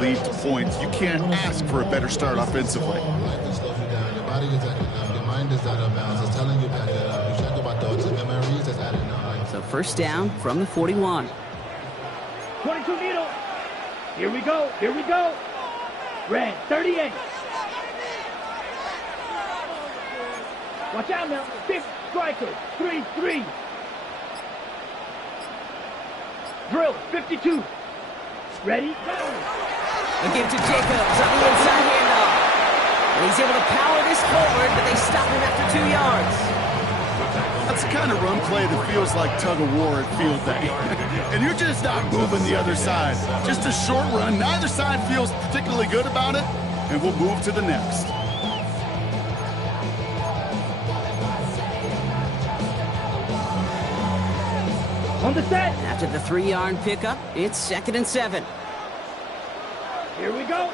lead to points. You can't ask for a better start offensively. So first down from the 41. 22 needle. Here we go. Here we go. Red 38. Watch out now. Fifth striker. 3-3. Drill 52. Ready? Go. A give to Jacobs on the inside handoff. And he's able to power this forward, but they stop him after 2 yards. That's the kind of run play that feels like tug-of-war at field day. And you're just not moving the other side. Just a short run. Neither side feels particularly good about it, and we'll move to the next. On the set. After the 3-yard pickup, it's 2nd and 7. Here we go.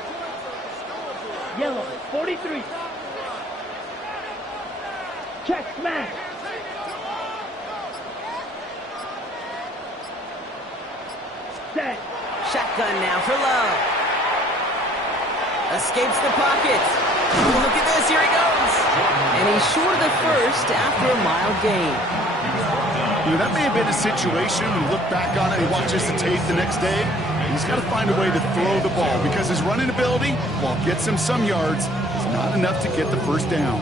Yellow 43. Check smash. Set. Shotgun now for Love. Escapes the pocket. Look at this, here he goes. And he's short of the first after a mild gain. You know, that may have been a situation when you look back on it and watch the tape the next day. He's got to find a way to throw the ball because his running ability, while it gets him some yards, is not enough to get the first down.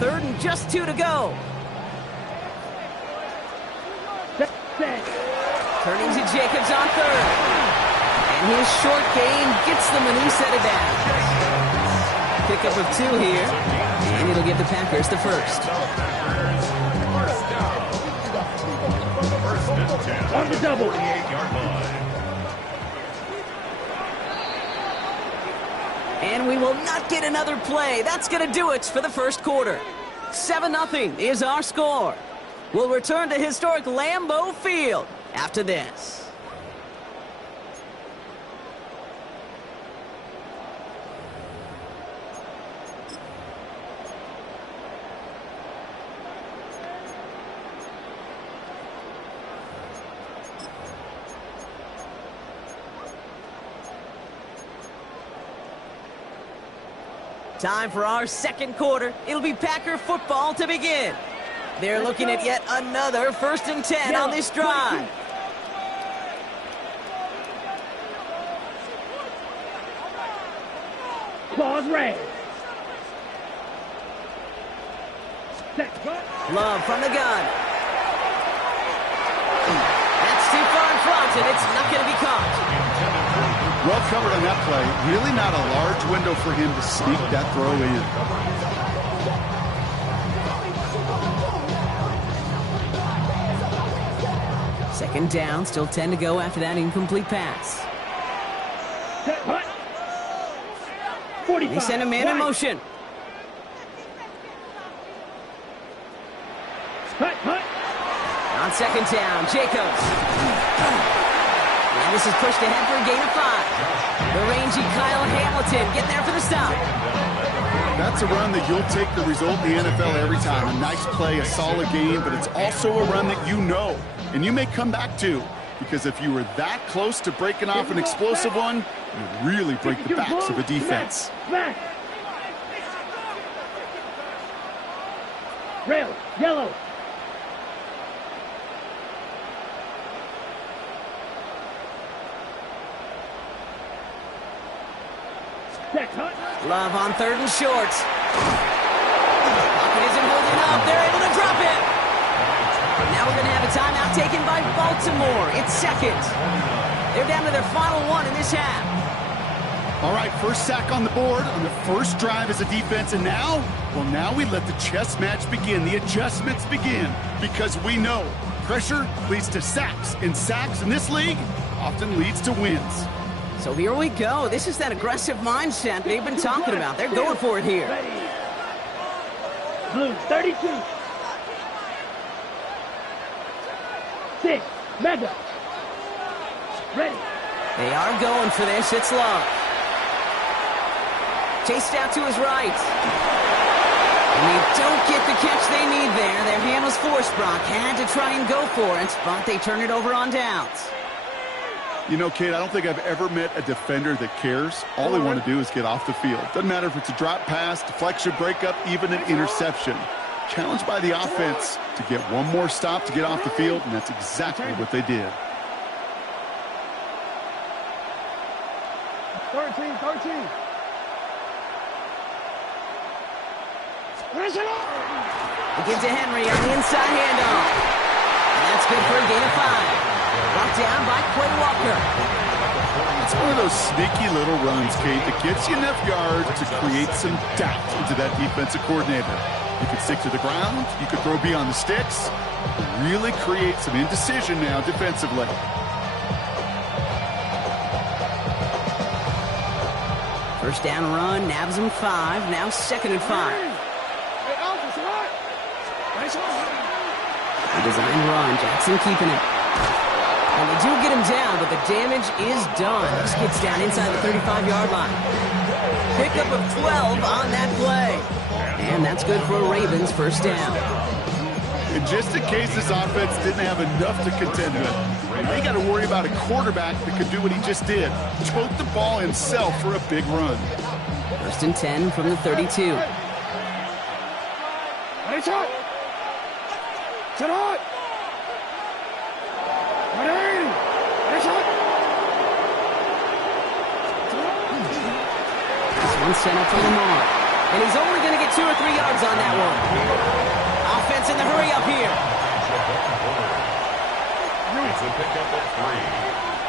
Third and just 2 to go. Turning to Jacobs on third. And his short gain gets them a new set of downs. Pickup of 2 here. And it'll give the Packers the first. On the double. And we will not get another play. That's going to do it for the first quarter. 7-0 is our score. We'll return to historic Lambeau Field after this. Time for our second quarter. It'll be Packer football to begin. They're looking at yet another 1st and 10 on this drive. Claws red. Love from the gun. That's too far in front, and it's not going to be caught. Well covered on that play. Really not a large window for him to sneak that throw in. Second down, still 10 to go after that incomplete pass. They send a man in motion. On second down, Jacobs. And this is pushed ahead for a gain of 5. The rangy Kyle Hamilton getting there for the stop. That's a run that you'll take the result in the NFL every time. A nice play, a solid game, but it's also a run that you know and you may come back to, because if you were that close to breaking off an explosive one, you really break the backs of a defense. Rail, yellow. Love on 3rd and short. Pocket isn't holding up. They're able to drop it. Now we're going to have a timeout taken by Baltimore. It's 2nd. They're down to their final 1 in this half. All right, first sack on the board on the first drive as a defense. And now, well, now we let the chess match begin. The adjustments begin, because we know pressure leads to sacks. And sacks in this league often leads to wins. So here we go. This is that aggressive mindset they've been talking about. They're going for it here. Blue 32. 6. Mega. Ready. They are going for this. It's Love. Chased out to his right. Don't get the catch they need there. Their hand was forced, Brock. Had to try and go for it, but they turn it over on downs. You know, Kate, I don't think I've ever met a defender that cares. All they want to do is get off the field. Doesn't matter if it's a drop pass, deflection, breakup, even an interception. Challenged by the offense to get one more stop to get off the field, and that's exactly what they did. 13. They give to Henry on the inside handoff. And that's good for a gain of 5. Brought down by Quay Walker. It's one of those sneaky little runs, Kate, that gets you enough yards to create some doubt into that defensive coordinator. You could stick to the ground, you could throw beyond the sticks, really create some indecision now defensively. First down run, nabs him 5, now 2nd and 5. The design run, Jackson keeping it. And they do get him down, but the damage is done. This gets down inside the 35-yard line. Pickup of 12 on that play. And that's good for a Ravens first down. And just in case this offense didn't have enough to contend with, they got to worry about a quarterback that could do what he just did. Choke the ball himself for a big run. First and 10 from the 32. One sent up for Lamar. And he's only going to get 2 or 3 yards on that one. Offense in the hurry up here. It's a pickup of 3.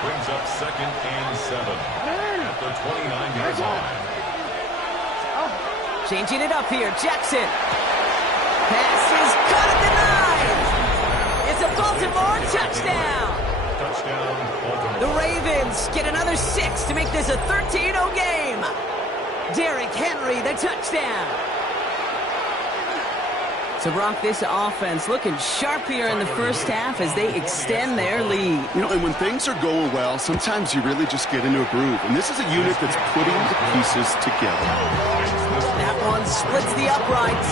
Brings up 2nd and 7 at the 29-yard line. Changing it up here. Jackson. Pass is caught at the 9. It's a Baltimore touchdown. Touchdown, Baltimore. The Ravens get another 6 to make this a 13-0 game. Derrick Henry, the touchdown. So, Brock, this offense looking sharp here in the first half as they extend their lead. You know, and when things are going well, sometimes you really just get into a groove. And this is a unit that's putting the pieces together. That one splits the uprights.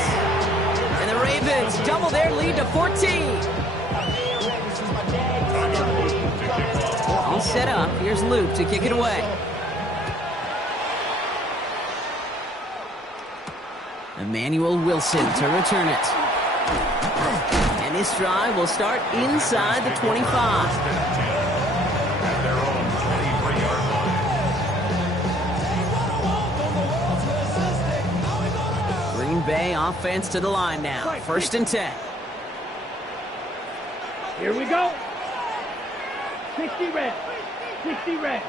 And the Ravens double their lead to 14. All set up. Here's Luke to kick it away. Emmanuel Wilson to return it. And this drive will start inside the 25. At their own 23-yard line. Green Bay offense to the line now. First and 10. Here we go. 60 red. 60 red.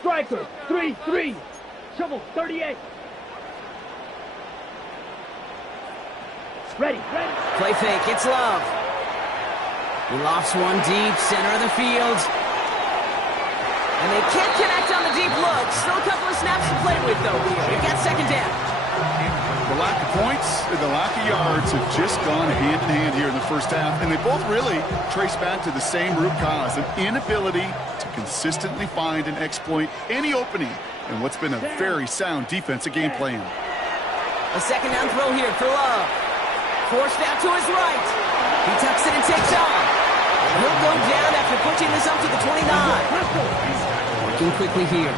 Striker, 3-3. Shovel, 38. Ready. Play fake, it's Love. He lofts one deep, center of the field. And they can't connect on the deep look. Still a couple of snaps to play with, though. We've got 2nd down. The lack of points and the lack of yards have just gone hand in hand here in the first half, and they both really trace back to the same root cause, an inability to consistently find and exploit any opening in what's been a very sound defensive game plan. A 2nd down throw here for Love. Forced out to his right. He tucks it and takes off. And he'll go down after pushing this up to the 29. Working quickly here.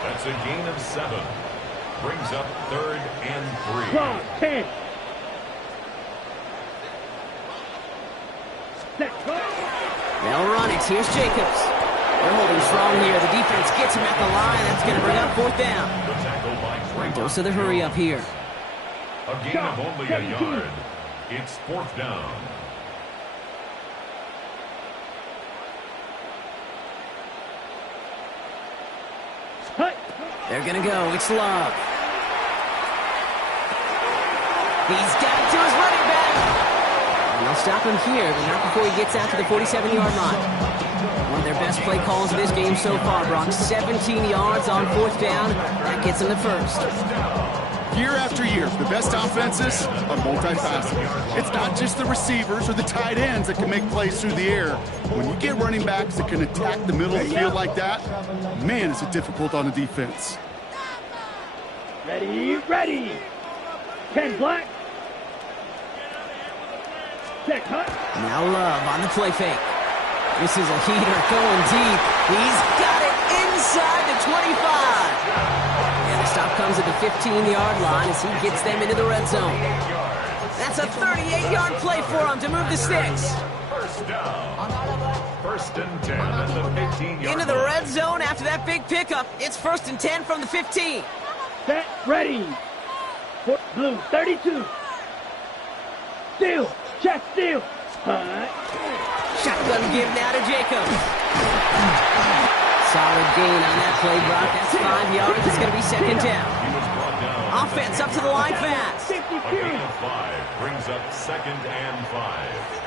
That's a gain of 7. Brings up 3rd and 3. 10. They'll run it. Here's Jacobs. They're holding strong here. The defense gets him at the line. That's going to bring up 4th down. The tackle by Trey. Dose of the hurry up here. A gain of only a yard. It's 4th down. They're going to go. It's Love. He's got it to his running back. And they'll stop him here, but not before he gets out to the 47-yard line. One of their best play calls of this game so far, Brock. 17 yards on 4th down. That gets him the first. Year after year, the best offenses are multifaceted. It's not just the receivers or the tight ends that can make plays through the air. When you get running backs that can attack the middle of the field like that, man, is it difficult on the defense. Ready, ready. 10 black. Check, cut. Now Love on the play fake. This is a heater going deep. He's got it inside the 25. And the stop comes at the 15-yard line as he gets them into the red zone. That's a 38-yard play for him to move the sticks. First down. First and 10 at the 15-yard Into the line. red zone after that big pickup. It's 1st and 10 from the 15. Set, ready. Blue, 32. Steal, check, steal. Shotgun give now to Jacobs. Solid gain on that play, Brock. That's 5 yards. It's going to be 2nd down. He was brought down. Offense up to the line fast. A gain of 5 brings up 2nd and 5.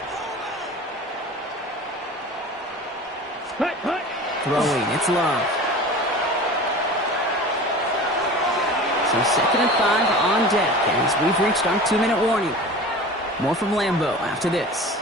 Cut. Throwing, it's Love. So 2nd and 5 on deck as we've reached our 2-minute warning. More from Lambeau after this.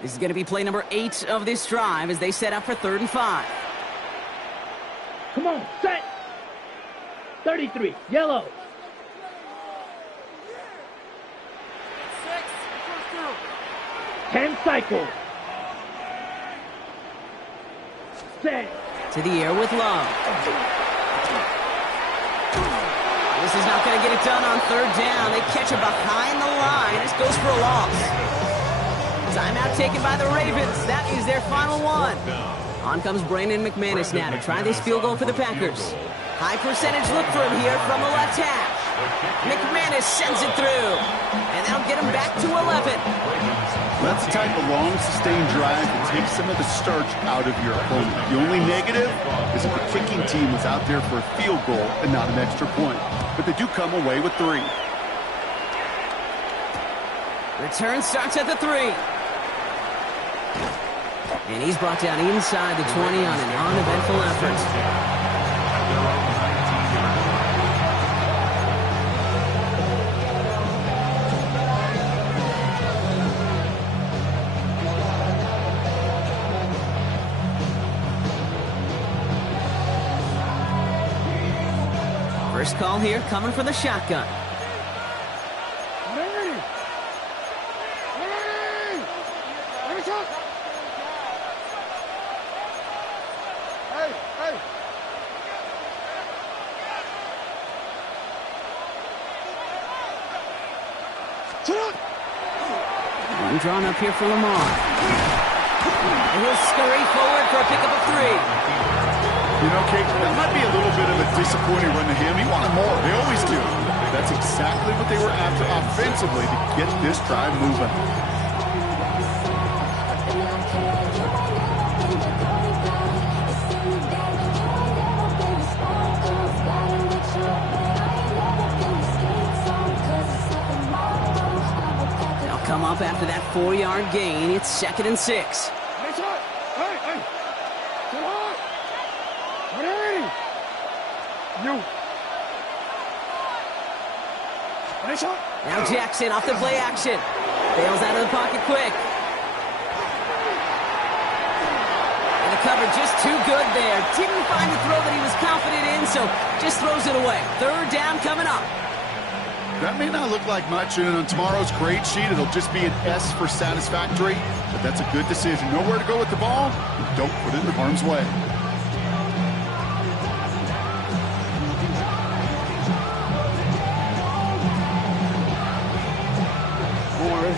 This is going to be play number 8 of this drive as they set up for 3rd and 5. Come on, set. 33, yellow. 10 cycle. Set. To the air with Love. This is not going to get it done on 3rd down. They catch it behind the line. This goes for a loss. Timeout taken by the Ravens. That is their final one. On comes Brandon McManus now to try this field goal for the Packers. High percentage look for him here from the left hash. McManus sends it through. And that'll get him back to 11. That's the type of long, sustained drive that takes some of the starch out of your opponent. The only negative is if the kicking team was out there for a field goal and not an extra point. But they do come away with 3. Return starts at the 3. And he's brought down inside the 20 on an uneventful effort. First call here coming from the shotgun. One drawn up here for Lamar. And he'll scurry forward for a pickup of 3. You know, Kate, that might be a little bit of a disappointing run to him. He wanted more. They always do. That's exactly what they were after offensively to get this drive moving. They'll come up after that 4-yard gain. It's 2nd and 6. Now Jackson off the play action. Bails out of the pocket quick. And the cover just too good there. Didn't find the throw that he was confident in, so just throws it away. 3rd down coming up. That may not look like much, and on tomorrow's grade sheet, it'll just be an S for satisfactory, but that's a good decision. Nowhere to go with the ball, don't put it in harm's way.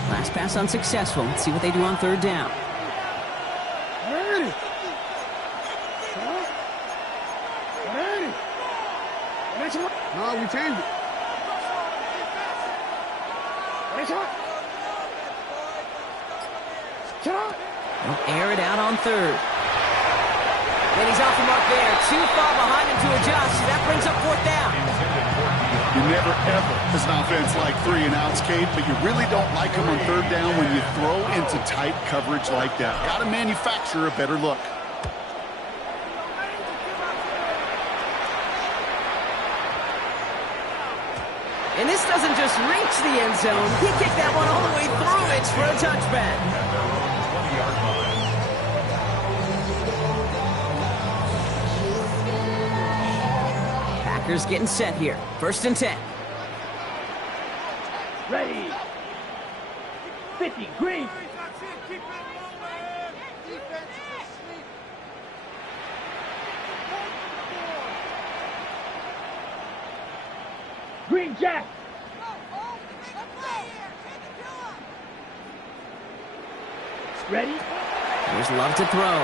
Last pass unsuccessful. Let's see what they do on 3rd down. No, we changed it. They'll air it out on 3rd. And he's off the mark there. Too far behind him to adjust. That brings up 4th down. You never, ever as an offense like 3-and-outs, Kate, but you really don't like them on third down when you throw into tight coverage like that. Got to manufacture a better look. And this doesn't just reach the end zone. He kicked that one all the way through it for a touchback. At their own 20-yard line. Packers getting set here. 1st and 10. Ready. 50, green. Green Jack. Ready. Here's Love to throw.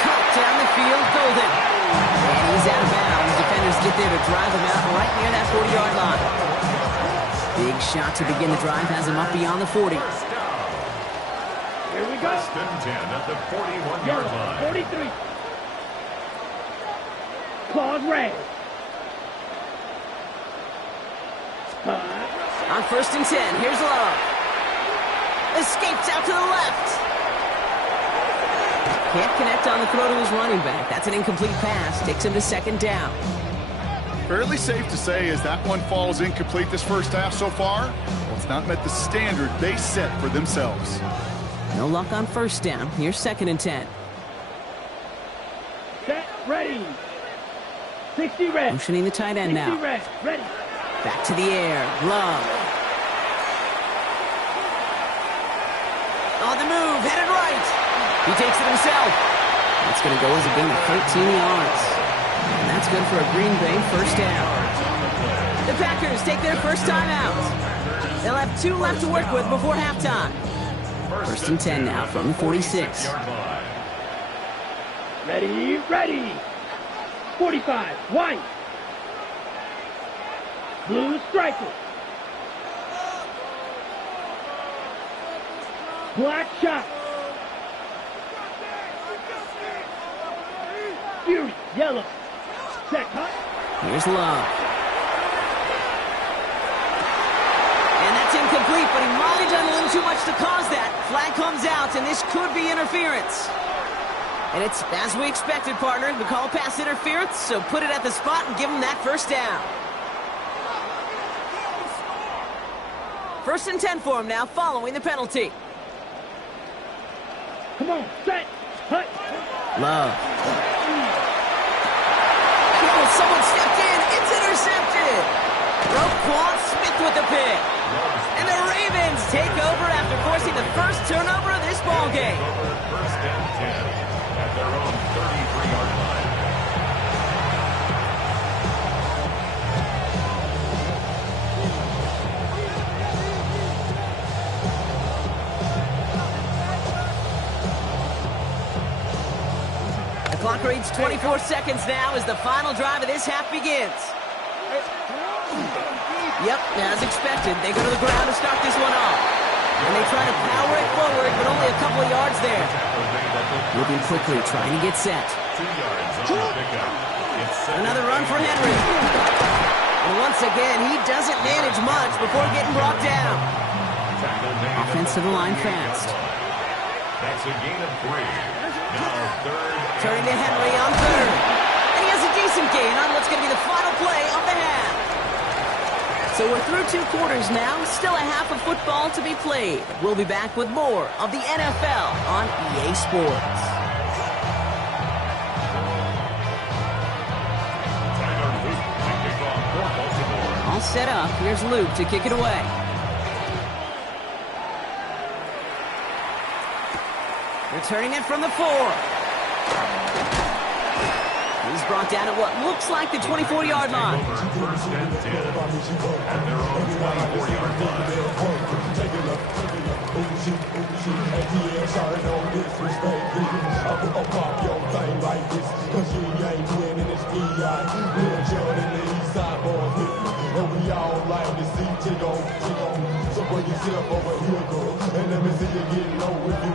Cut down the field, Golden. And he's out of bounds. Defenders get there to drive him out right near that 40-yard line. Big shot to begin the drive has him up beyond the 40. Here we go. 1st and 10 at the 41-yard line. 43. Claude Ray. On 1st and 10, here's Love. Escapes out to the left. Can't connect on the throw to his running back. That's an incomplete pass. Takes him to 2nd down. Fairly safe to say as that one falls incomplete this first half so far, well, it's not met the standard they set for themselves. No luck on 1st down. Here's 2nd and 10. Set, ready. 60 red. Motioning the tight end 60 now. red. Ready. Back to the air. Love. On the move. Headed right. He takes it himself. That's going to go as a gain of 13 yards. And that's good for a Green Bay 1st down. The Packers take their first time out. They'll have 2 left to work with before halftime. 1st and 10 now from the 46. Ready, ready. 45, white. Blue striker. Black shot. Fury, yellow. Check, huh? Here's Love. And that's incomplete, but he might have done a little too much to cause that. Flag comes out, and this could be interference. And it's as we expected, partner. The call pass interference, so put it at the spot and give him that 1st down. 1st and 10 for him now, following the penalty. Come on, set, hut. Love. Oh, someone stepped in. It's intercepted. Roquan Smith with the pick. And the Ravens take over after forcing the first turnover of this ball game. 1st and 10 at their own 33-yard line. The clock reads 24 seconds now as the final drive of this half begins. Yep, as expected, they go to the ground to start this one off. And they try to power it forward, but only a couple of yards there. Moving quickly, trying to get set. 2 yards on the pickup. Another run for Henry. And once again, he doesn't manage much before getting brought down. Offensive line fast. That's a gain of 3. Now 3rd. Turning to Henry on 3rd. And he has a decent gain on what's going to be the final play of the half. So we're through 2 quarters now. Still a half of football to be played. We'll be back with more of the NFL on EA Sports. All set up. Here's Luke to kick it away. Returning it from the 4. He's brought down at what looks like the 24-yard line. 1st and 10 at their own 24-yard line.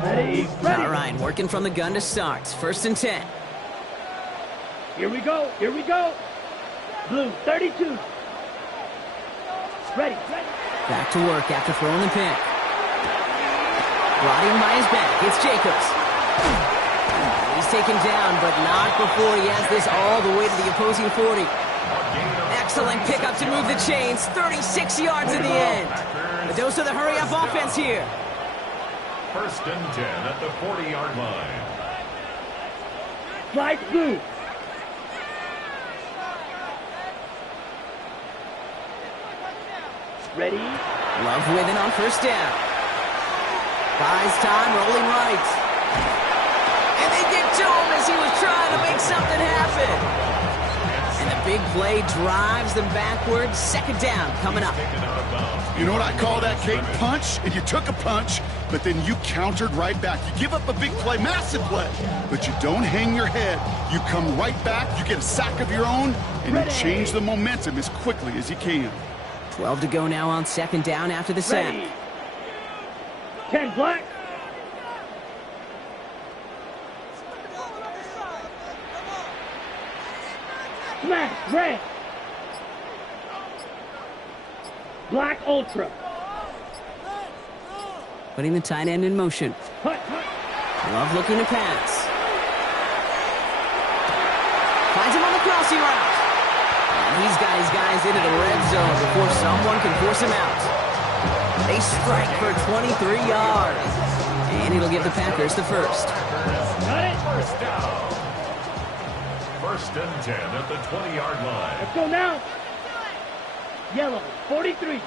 Ready, ready. All right, working from the gun to start. 1st and 10. Here we go. Here we go. Blue, 32. Ready. Back to work after throwing the pick. Brought in by his back. It's Jacobs. He's taken down, but not before he has this all the way to the opposing 40. Excellent pickup to move the chains. 36 yards in the end. A dose of the hurry-up offense here. 1st and 10 at the 40-yard line. Slide blue. Ready? Love with it on 1st down. Buys time, rolling right. And they get to him as he was trying to make something happen. And the big play drives them backwards. 2nd down coming up. You know what I call that, Kate? Punch, and you took a punch, but then you countered right back. You give up a big play, massive play, but you don't hang your head. You come right back, you get a sack of your own, and you change the momentum as quickly as you can. 12 to go now on 2nd down after the sack. 10 black. Smash, red. Black ultra. Putting the tight end in motion. Love looking to pass. Finds him on the crossing route. And he's got his guys into the red zone before someone can force him out. They strike for 23 yards. And it'll give the Packers the first. Got it. 1st down. 1st and 10 at the 20-yard line. Let's go now. Yellow, 43.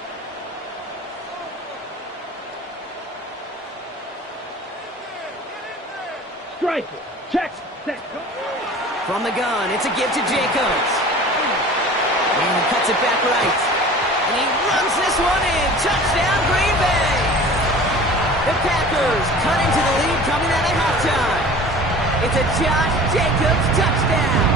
Striker, check, set, go. From the gun, it's a give to Jacobs. And he cuts it back right. And he runs this one in. Touchdown, Green Bay. The Packers cut into the lead coming out of halftime. It's a Josh Jacobs touchdown.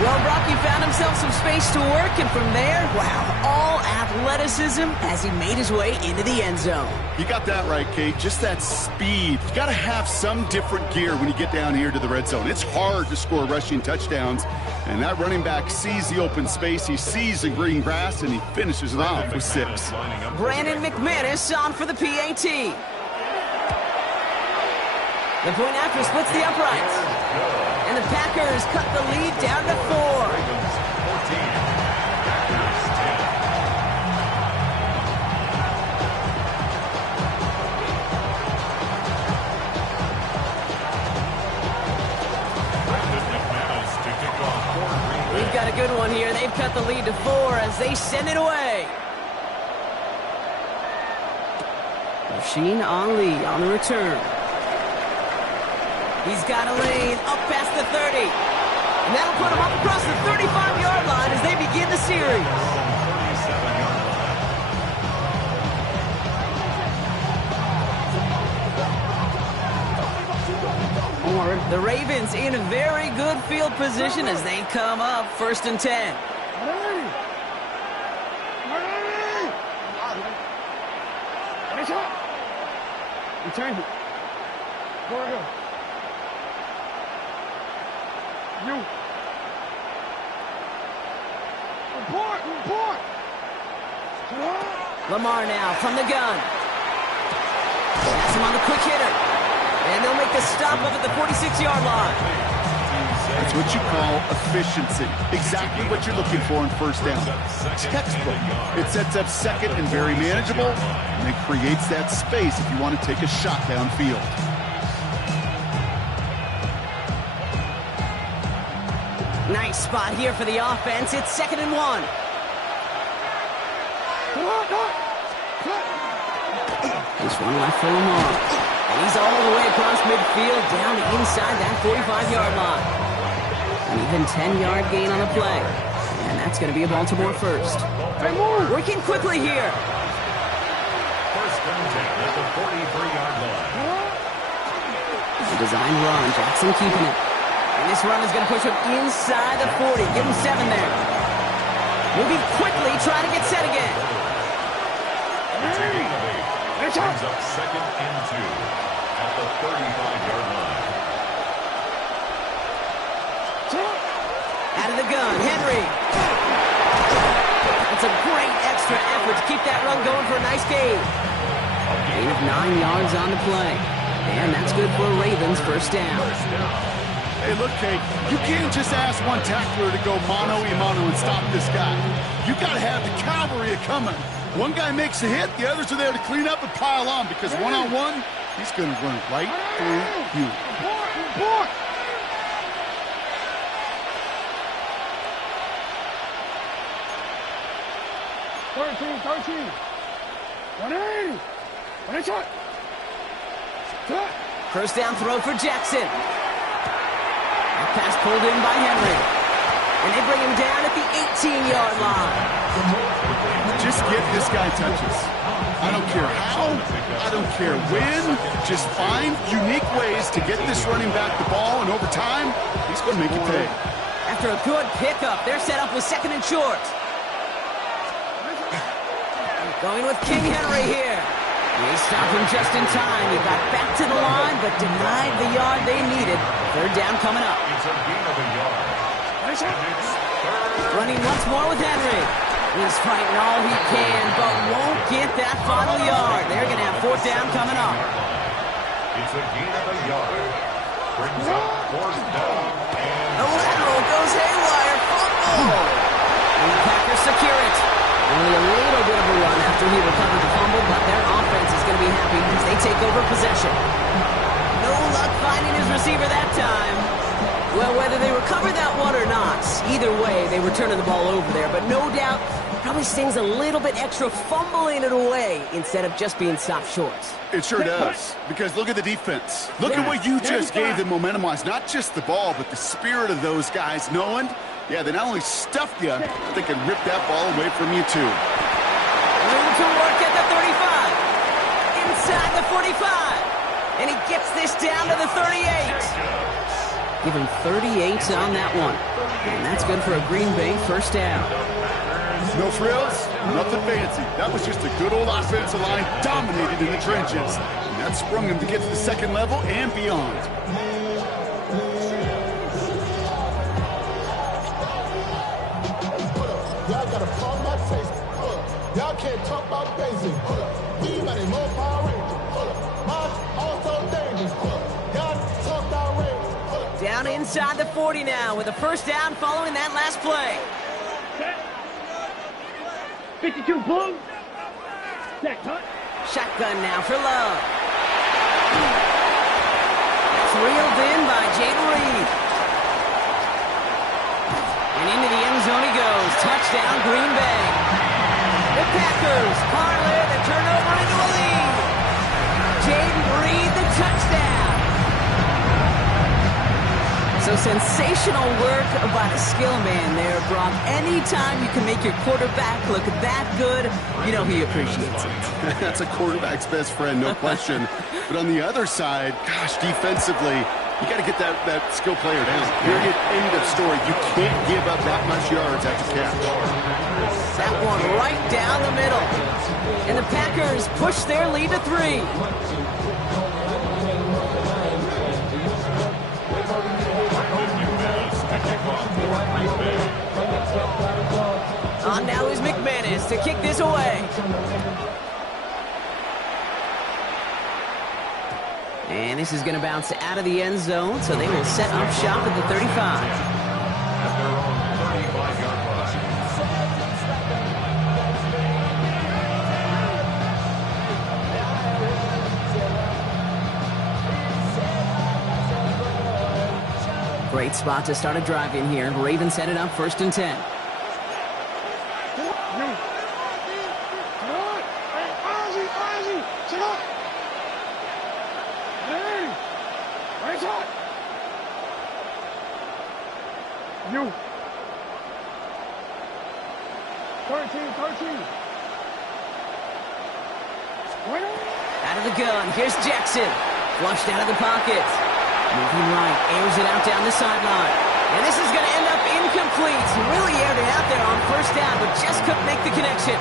Well, Rocky found himself some space to work, and from there, wow, all athleticism as he made his way into the end zone. You got that right, Kate. Just that speed. You got to have some different gear when you get down here to the red zone. It's hard to score rushing touchdowns, and that running back sees the open space, he sees the green grass, and he finishes it off with 6. Brandon McManus on for the PAT. The point after splits the uprights. And the Packers cut the lead down to 4. Ravens 14. Packers 10. Brandon McManus to kick off for Green Bay. We've got a good one here. They've cut the lead to 4 as they send it away. Rasheen Ali on the return. He's got a lane up past the 30. And that'll put him up across the 35-yard line as they begin the series. 37-yard line. The Ravens in a very good field position as they come up 1st and 10. Return it. Go ahead. You. Report. Lamar now from the gun. That's him on the quick hitter. And they'll make the stop up at the 46-yard line. That's what you call efficiency. Exactly what you're looking for in 1st down. Textbook. It sets up 2nd and very manageable, and it creates that space if you want to take a shot downfield. Nice spot here for the offense. It's 2nd and 1. This one left for Lamar. And he's all the way across midfield down to inside that 45-yard line. An even 10-yard gain on the play. And that's going to be a Baltimore first. Working quickly here. 1st and 10 at the 43-yard line. The design run. Jackson keeping it. And this run is going to push him inside the 40. Give him 7 there. Moving quickly, trying to get set again. Brings up 2nd and 2 at the 35-yard line. of the gun. Henry. It's a great extra effort to keep that run going for a nice gain. Gain of 9 yards on the play. And that's good for a Ravens first down. Hey, look, Kate, you can't just ask one tackler to go mano-a-mano and stop this guy. You got to have the cavalry coming. One guy makes a hit, the others are there to clean up and pile on, because one-on-one, he's going to run right through you. Boy! 13. 180. 180. First down throw for Jackson. That pass pulled in by Henry. And they bring him down at the 18-yard line. Just get this guy touches. I don't care how, I don't care when. Just find unique ways to get this running back the ball, and over time, he's going to make it pay. After a good pickup, they're set up with second and short. Going with King Henry here. They stopped him just in time. He got back to the line, but denied the yard they needed. Third down coming up. It's a gain of a yard. Running once more with Henry. He's fighting all he can, but won't get that final yard. They're going to have fourth down coming up. It's a gain of a yard. Brings up fourth down. The lateral goes haywire. Fumble. And the Packers secure it. Only a little bit of a run after he recovered the fumble, but their offense is going to be happy as they take over possession. No luck finding his receiver that time. Well, whether they recover that one or not, either way, they were turning the ball over there. But no doubt, probably stings a little bit extra fumbling it away instead of just being stopped short. It sure does, because look at the defense. Look at what you just gave them momentum-wise. Not just the ball, but the spirit of those guys, knowing, yeah, they not only stuffed you, but they can rip that ball away from you, too. Room to work at the 35. Inside the 45. And he gets this down to the 38. Give him 38 on that one. And that's good for a Green Bay first down. No frills, nothing fancy. That was just a good old offensive line dominated in the trenches. And that sprung him to get to the second level and beyond. Y'all gotta palm my face. Y'all can't talk about basic. We got a more Power Ranger. Mine also dangerous. Y'all talk about Ranger. Down inside the 40 now with a first down following that last play. 52 blue. Set cut. Shotgun now for Love. It's reeled in by Jaden Reed. And into the end zone he goes. Touchdown, Green Bay. The Packers parlay the turnover into a lead. Jaden Reed, the touchdown. So sensational work by the skill man there, Brock. Anytime you can make your quarterback look that good, you know he appreciates it. That's a quarterback's best friend, no question. But on the other side, gosh, defensively, you got to get that skill player down. Period. End of story. You can't give up that much yards after catch. That one right down the middle. And the Packers push their lead to 3. On now is McManus to kick this away. And this is going to bounce out of the end zone, so they will set up shop at the 35. At their own 35-yard line. Great spot to start a drive in here. Ravens set it up 1st and 10. You. 13. Out of the gun, here's Jackson. Flushed out of the pocket. Moving right, airs it out down the sideline. And this is going to end up incomplete. Really aired it out there on first down, but just couldn't make the connection.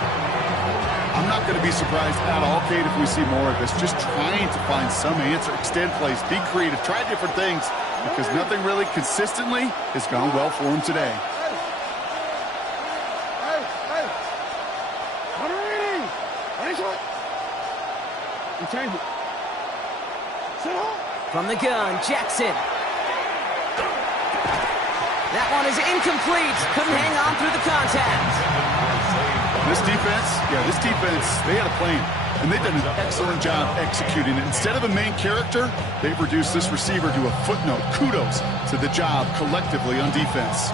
I'm not going to be surprised at all, Kate, if we see more of this. Just trying to find some answer, extend plays, be creative, try different things, because nothing really consistently has gone well for him today. change it. Sit home. From the gun, Jackson. That one is incomplete. Couldn't hang on through the contact. This defense, they had a plan, and they've done an excellent job executing it. Instead of a main character, they've reduced this receiver to a footnote. Kudos to the job collectively on defense.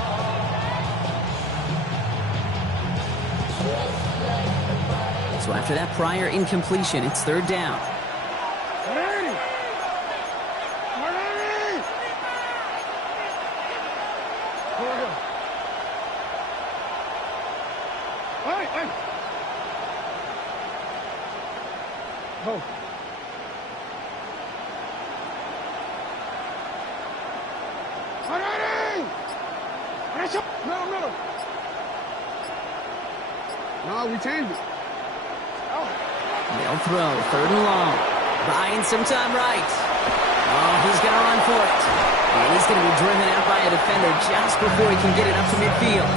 So after that prior incompletion, it's third down. Go. Middle. No, we changed it. They'll throw, third and long. Buying some time right. Oh, he's going to run for it. And he's going to be driven out by a defender just before he can get it up to midfield.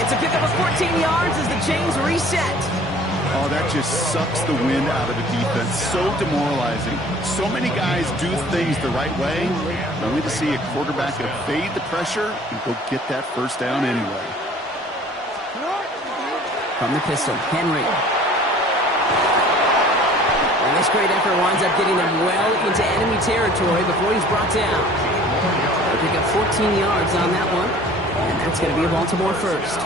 It's a pickup of 14 yards as the chains reset. Oh, that just sucks the wind out of a defense. So demoralizing. So many guys do things the right way, only to see a quarterback evade the pressure and go get that first down anyway. From the pistol, Henry. And this great effort winds up getting them well into enemy territory before he's brought down. They'll pick up 14 yards on that one, and that's going to be a Baltimore first.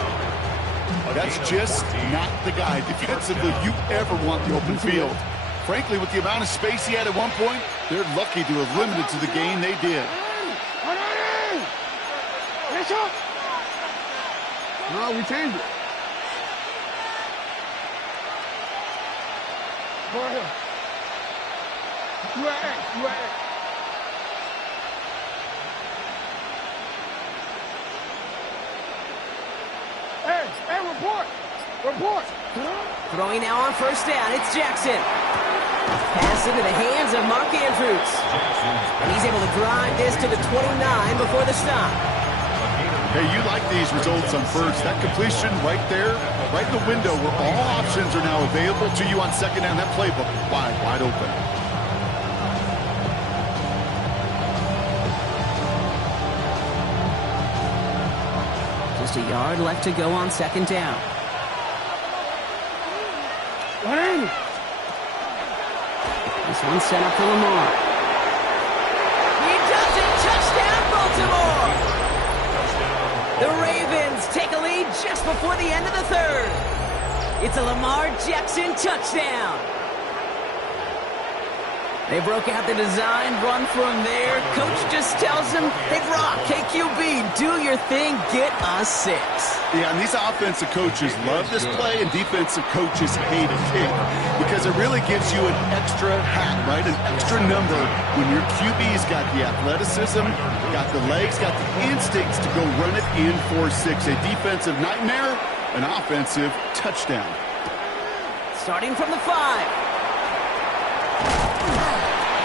That's just not the guy defensively you ever want the open field. Frankly, with the amount of space he had at one point, they're lucky to have limited to the gain they did. No, we changed it. Go ahead. You at X. Hey, report. Throwing now on first down, it's Jackson. Pass into the hands of Mark Andrews. And he's able to drive this to the 29 before the stop. Hey, you like these results on first. That completion right there, right in the window where all options are now available to you on second down. That playbook wide open. Just a yard left to go on second down. This one's set up for Lamar. He does it! Touchdown, Baltimore! The Ravens take a lead just before the end of the third. It's a Lamar Jackson touchdown. They broke out the design, run from there. Coach just tells them, hey, rock, KQB, do your thing, get us 6. Yeah, and these offensive coaches love this play, and defensive coaches hate it because it really gives you an extra hat, right? An extra number when your QB's got the athleticism, got the legs, got the instincts to go run it in for 6. A defensive nightmare, an offensive touchdown. Starting from the 5.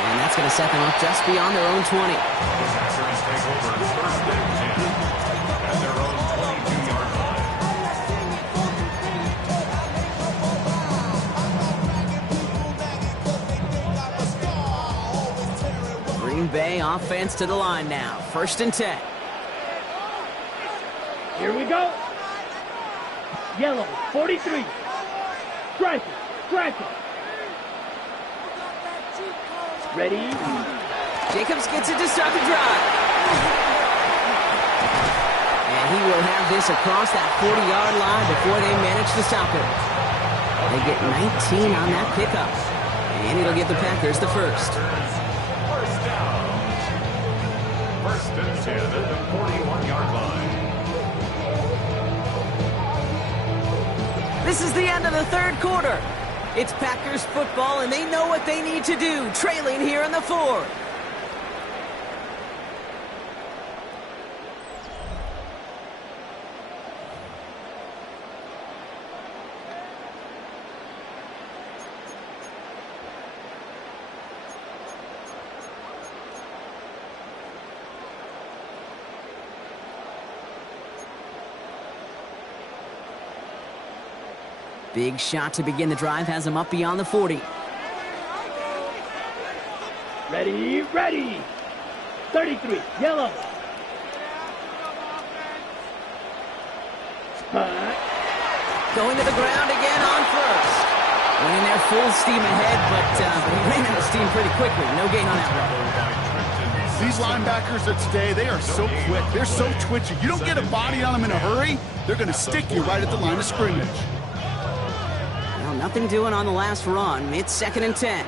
And that's going to set them up just beyond their own 20. The Texans take over first and 10 at their own 22-yard line. Green Bay offense to the line now. First and 10. Here we go. Yellow, 43. Strike it. Ready? Jacobs gets it to start the drive. And he will have this across that 40-yard line before they manage to stop him. They get 19 on that pickup. And it'll give the Packers the first. First down. First and 10 at the 41-yard line. This is the end of the third quarter. It's Packers football, and they know what they need to do, trailing here in the fourth. Big shot to begin the drive has him up beyond the 40. Ready, ready. 33, yellow. Going to the ground again on first. Went in there full steam ahead, but he ran out of steam pretty quickly. No gain on that one. These linebackers of today, they are so quick. They're so twitchy. You don't get a body on them in a hurry, they're going to stick you right at the line of scrimmage. Well, nothing doing on the last run. It's 2nd and 10.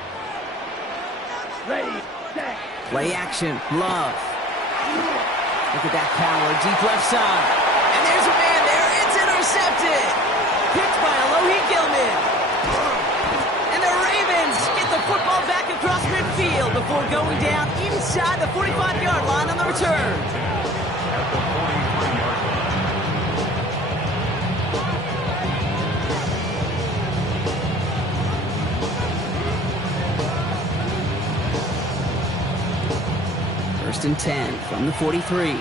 Ready, set. Play action, Love. Look at that power, deep left side. And there's a man there. It's intercepted. Picked by Alohi Gilman. And the Ravens get the football back across midfield before going down inside the 45-yard line on the return. At the 43-yard line. First and 10 from the 43.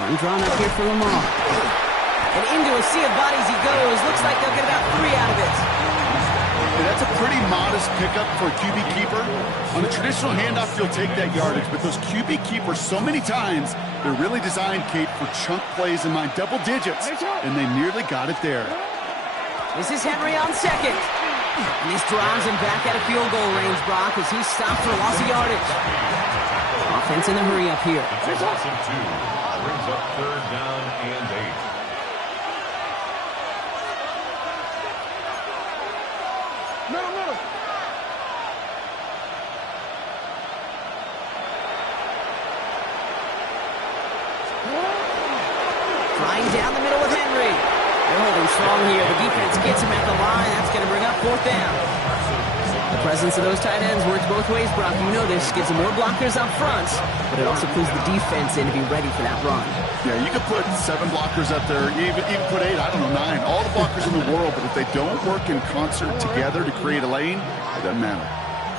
Run drawn up here for Lamar. And into a sea of bodies he goes. Looks like they'll get about 3 out of it. Yeah, that's a pretty modest pickup for a QB keeper. On a traditional handoff, you'll take that yardage, but those QB keepers, so many times, they're really designed, Kate, for chunk plays in my double digits, and they nearly got it there. This is Henry on second. And this drives him back out of field goal range, Brock, as he stopped for loss of yardage. Offense in the hurry up here. It's a loss of 2. Brings up 3rd down and 8. Middle. Flying down the middle with Henry. They're holding strong here. The defense gets him at the line. That's going to bring up 4th down. The presence of those tight ends works both ways, Brock. You know this. Gives them more blockers up front, but it also pulls the defense in to be ready for that run. Yeah, you could put 7 blockers up there, even put 8, I don't know, 9. All the blockers in the world, but if they don't work in concert together to create a lane, it doesn't matter.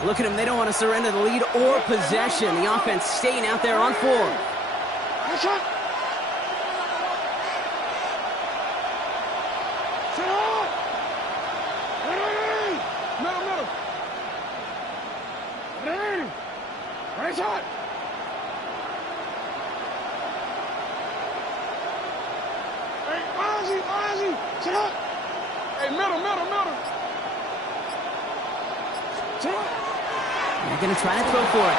Look at them. They don't want to surrender the lead or possession. The offense staying out there on 4. Right side. Hey, Ozzy, sit up. Hey, middle. Sit up. They're going to try to throw for it.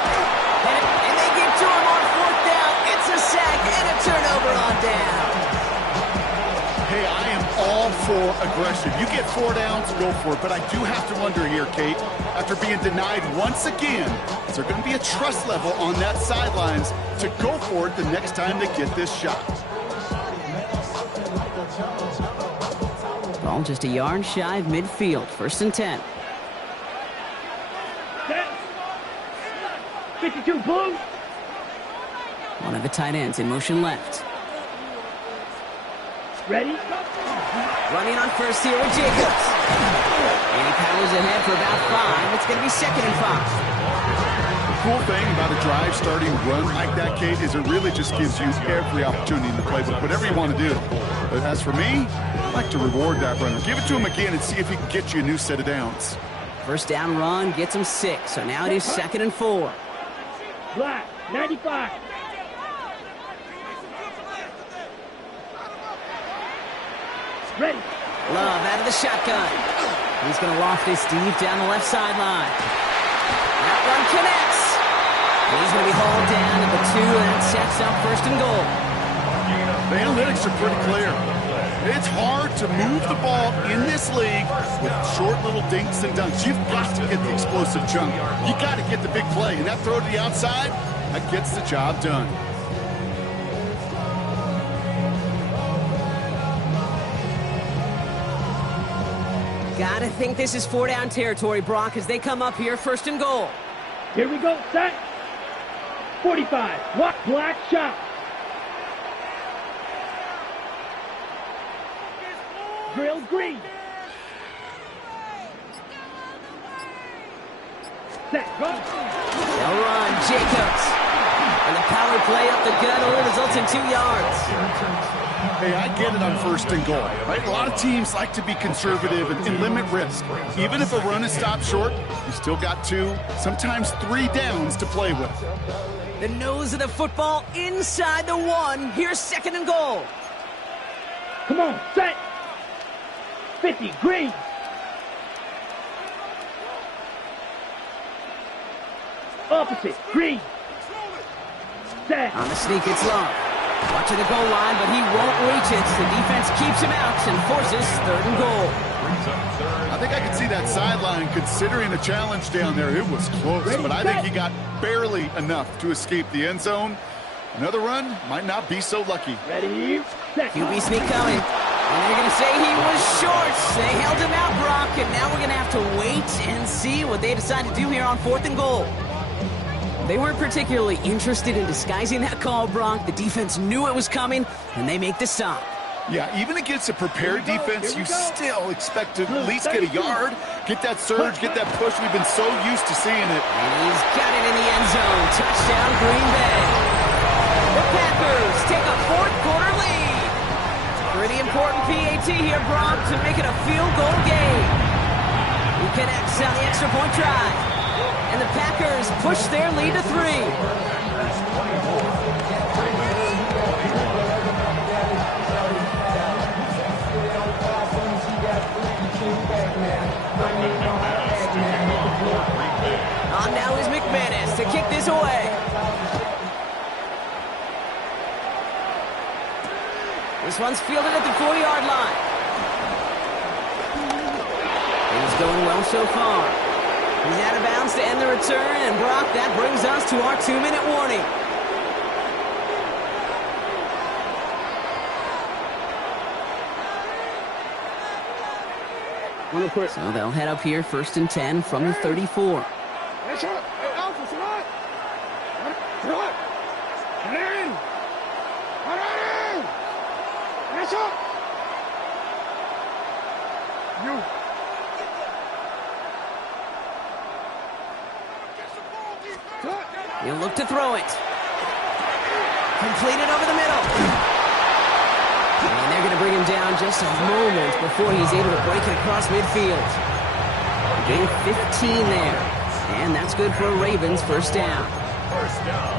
And they get to him on 4th down. It's a sack and a turnover on down. Hey, I am all for aggression. You get 4 downs, go for it. But I do have to wonder here, Kate, after being denied once again, is there going to be a trust level on that sidelines to go for it the next time they get this shot? Ball just a yard shy of midfield. 1st and 10. Set. 52, blue. One of the tight ends in motion left. Ready? Running on first here with Jacobs. And he powers ahead for about 5. It's going to be 2nd and 5. The cool thing about a drive starting run like that, Kate, is it really just gives you every opportunity in the playbook, whatever you want to do. But as for me, I like to reward that runner. Give it to him again and see if he can get you a new set of downs. First down run gets him 6. So now it is 2nd and 4. Black, 95. Ready. Love out of the shotgun. He's going to loft this deep down the left sideline. That run connects. And he's going to be hauled down at the 2, and that sets up 1st and goal. The analytics are pretty clear. It's hard to move the ball in this league with short little dinks and dunks. You've got to get the explosive chunk. You got to get the big play, and that throw to the outside, that gets the job done. Gotta think this is 4-down territory, Brock, as they come up here 1st and goal. Here we go, set. 45, what? Black shot. Drill green. Set, go. They'll run, Jacobs. And the power play up the gut only results in 2 yards. Hey, I get it on 1st and goal, right? A lot of teams like to be conservative and limit risk. Even if a run is stopped short, you still got 2, sometimes 3 downs to play with. The nose of the football inside the 1. Here's 2nd and goal. Come on, set. 50, green. Opposite, green. Set. On the sneak, it's Love. Watching the goal line, but he won't reach it. The defense keeps him out and forces 3rd and goal. I think I can see that sideline considering a challenge down there. It was close, but I think he got barely enough to escape the end zone. Another run might not be so lucky. Ready, set. QB sneak coming. And they're going to say he was short. They held him out, Brock, and now we're going to have to wait and see what they decide to do here on 4th and goal. They weren't particularly interested in disguising that call, Brock. The defense knew it was coming, and they make the stop. Yeah, even against a prepared defense, you still expect to at least get a yard, get that surge, get that push. We've been so used to seeing it. And he's got it in the end zone. Touchdown, Green Bay. The Packers take a 4th quarter lead. Pretty important PAT here, Brock, to make it a field goal game. He connects on the extra point try. And the Packers push their lead to 3. On now is McManus to kick this away. This one's fielded at the 40-yard line. Things going well so far. He's out of bounds to end the return, and Brock, that brings us to our 2-minute warning. So they'll head up here 1st and 10 from the 34. Hey, shot. Hey, Alpha, shot. Shot. Get in. Get in. Hey, shot. You. He'll look to throw it. Completed over the middle. And they're going to bring him down just a moment before he's able to break it across midfield. Gain 15 there. And that's good for a Ravens 1st down.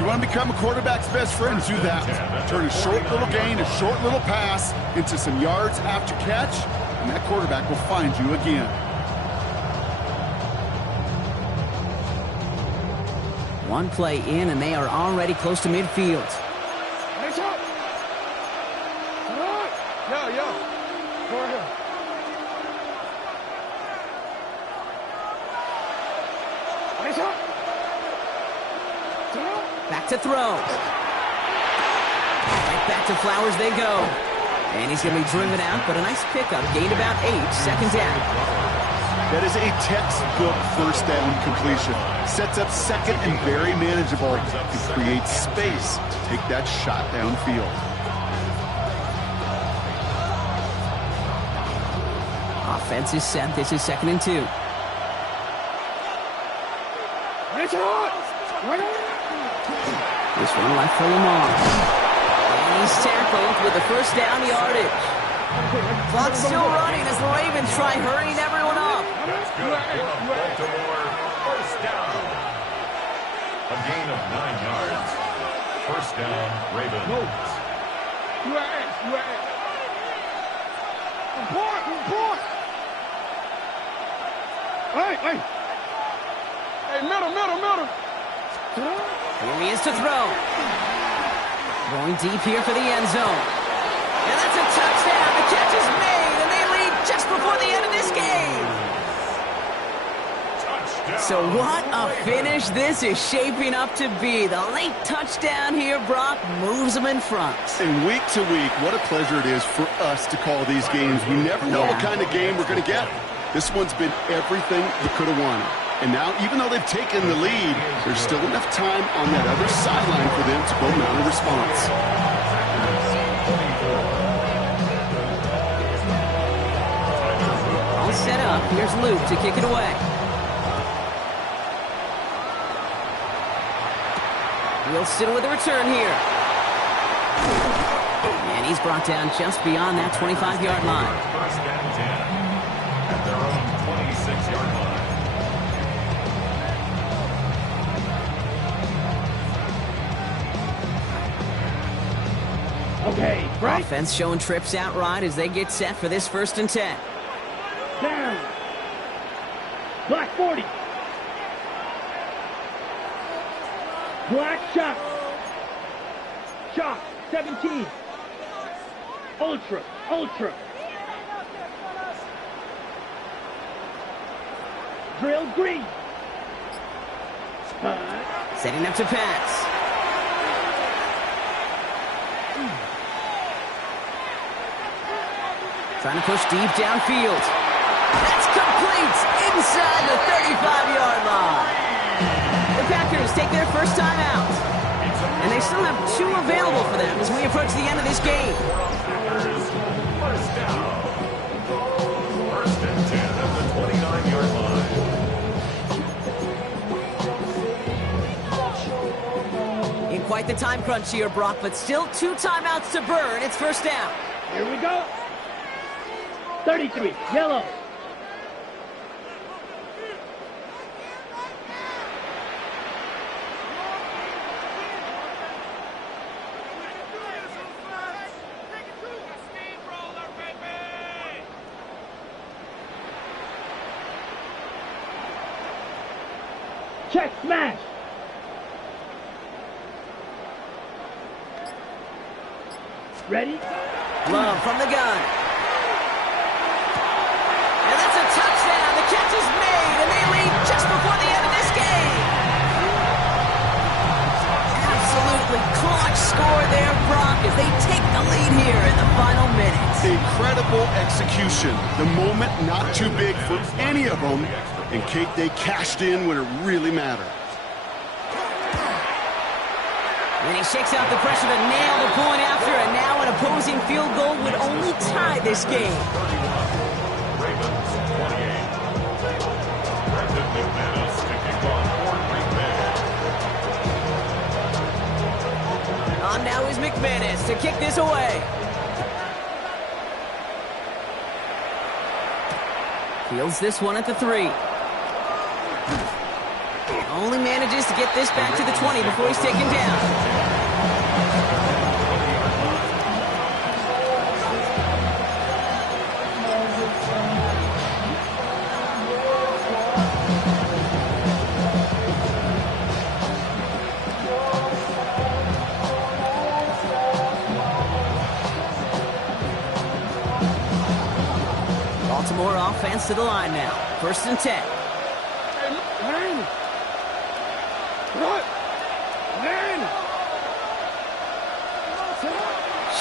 You want to become a quarterback's best friend, do that. Turn a short little gain, a short little pass into some yards after catch, and that quarterback will find you again. One play in, and they are already close to midfield. Hey, shot. Shot. Yeah. Go ahead. Hey, shot. Shot. Back to throw. Right back to Flowers they go. And he's going to be driven out, but a nice pickup. Gained about 8, 2nd down. That is a textbook 1st down completion. Sets up 2nd and very manageable and creates space to take that shot downfield. Offense is set. This is 2nd and 2. This one left for Lamar. And he's tackled with the 1st down yardage. Clock's still running as the Ravens try hurrying everyone up. That's good. Baltimore 1st down. A gain of 9 yards. 1st down, Ravens. Hey, middle. Here he is to throw. Going deep here for the end zone. And that's a touchdown. The catch is made, and they lead just before the end of this game. So what a finish this is shaping up to be. The late touchdown here, Brock, moves them in front. And week to week, what a pleasure it is for us to call these games. We never know what kind of game we're going to get. This one's been everything you could have wanted. And now, even though they've taken the lead, there's still enough time on that other sideline for them to go mount a response. All set up. Here's Luke to kick it away. Wilson with a return here. And And he's brought down just beyond that 25-yard line. First and 10 at their own 26-yard line. Okay, right. Offense showing trips out right as they get set for this 1st and 10. Down. Black 40. Black shot. Shot 17. Ultra. Drill green. Setting up to pass. Trying to push deep downfield. That's complete inside the 35-yard line. The Packers take their first time out. And they still have 2 available for them as we approach the end of this game. First down. First and 10 at the 29-yard line. In quite the time crunch here, Brock, but still 2 timeouts to burn. It's first down. Here we go. 33, yellow. Check smash. Ready? Love from the gun. And that's a touchdown. The catch is made, and they lead just before the end of this game. Absolutely clutch score there, Brock, as they take the lead here in the final minutes. Incredible execution. The moment not too big for any of them. And Kate, they cashed in when it really mattered. And he shakes out the pressure to nail the point after, and now an opposing field goal would only tie this game. Ravens 28. Brendan McManus to kick off for Green Bay. On now is McManus to kick this away. Fields this one at the 3. Only manages to get this back to the 20 before he's taken down. Baltimore offense to the line now. 1st and 10.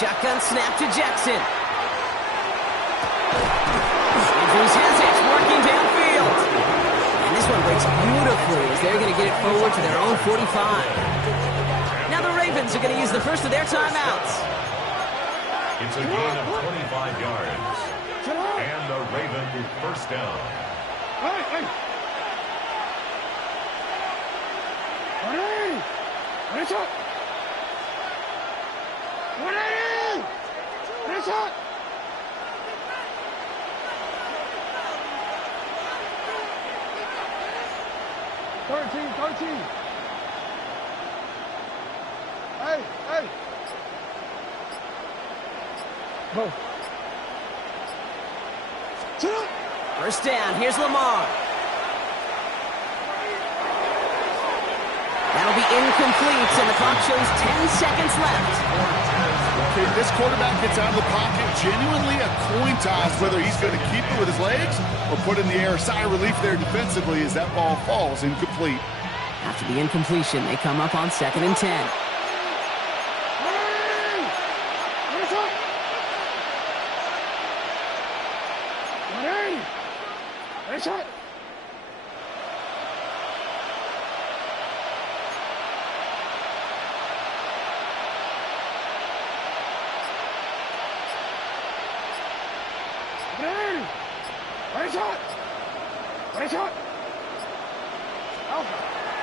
Shotgun snap to Jackson. Andrews has it, working downfield. And this one breaks beautifully as they're going to get it forward to their own 45. Now the Ravens are going to use the first of their timeouts. It's a gain of 25 yards. And the Ravens first down. Hey. Go. First down, here's Lamar. That'll be incomplete, and the clock shows 10 seconds left. Okay, this quarterback gets out of the pocket, genuinely a coin toss whether he's going to keep it with his legs or put in the air. Sigh of relief there defensively as that ball falls incomplete. After the incompletion, they come up on 2nd and 10.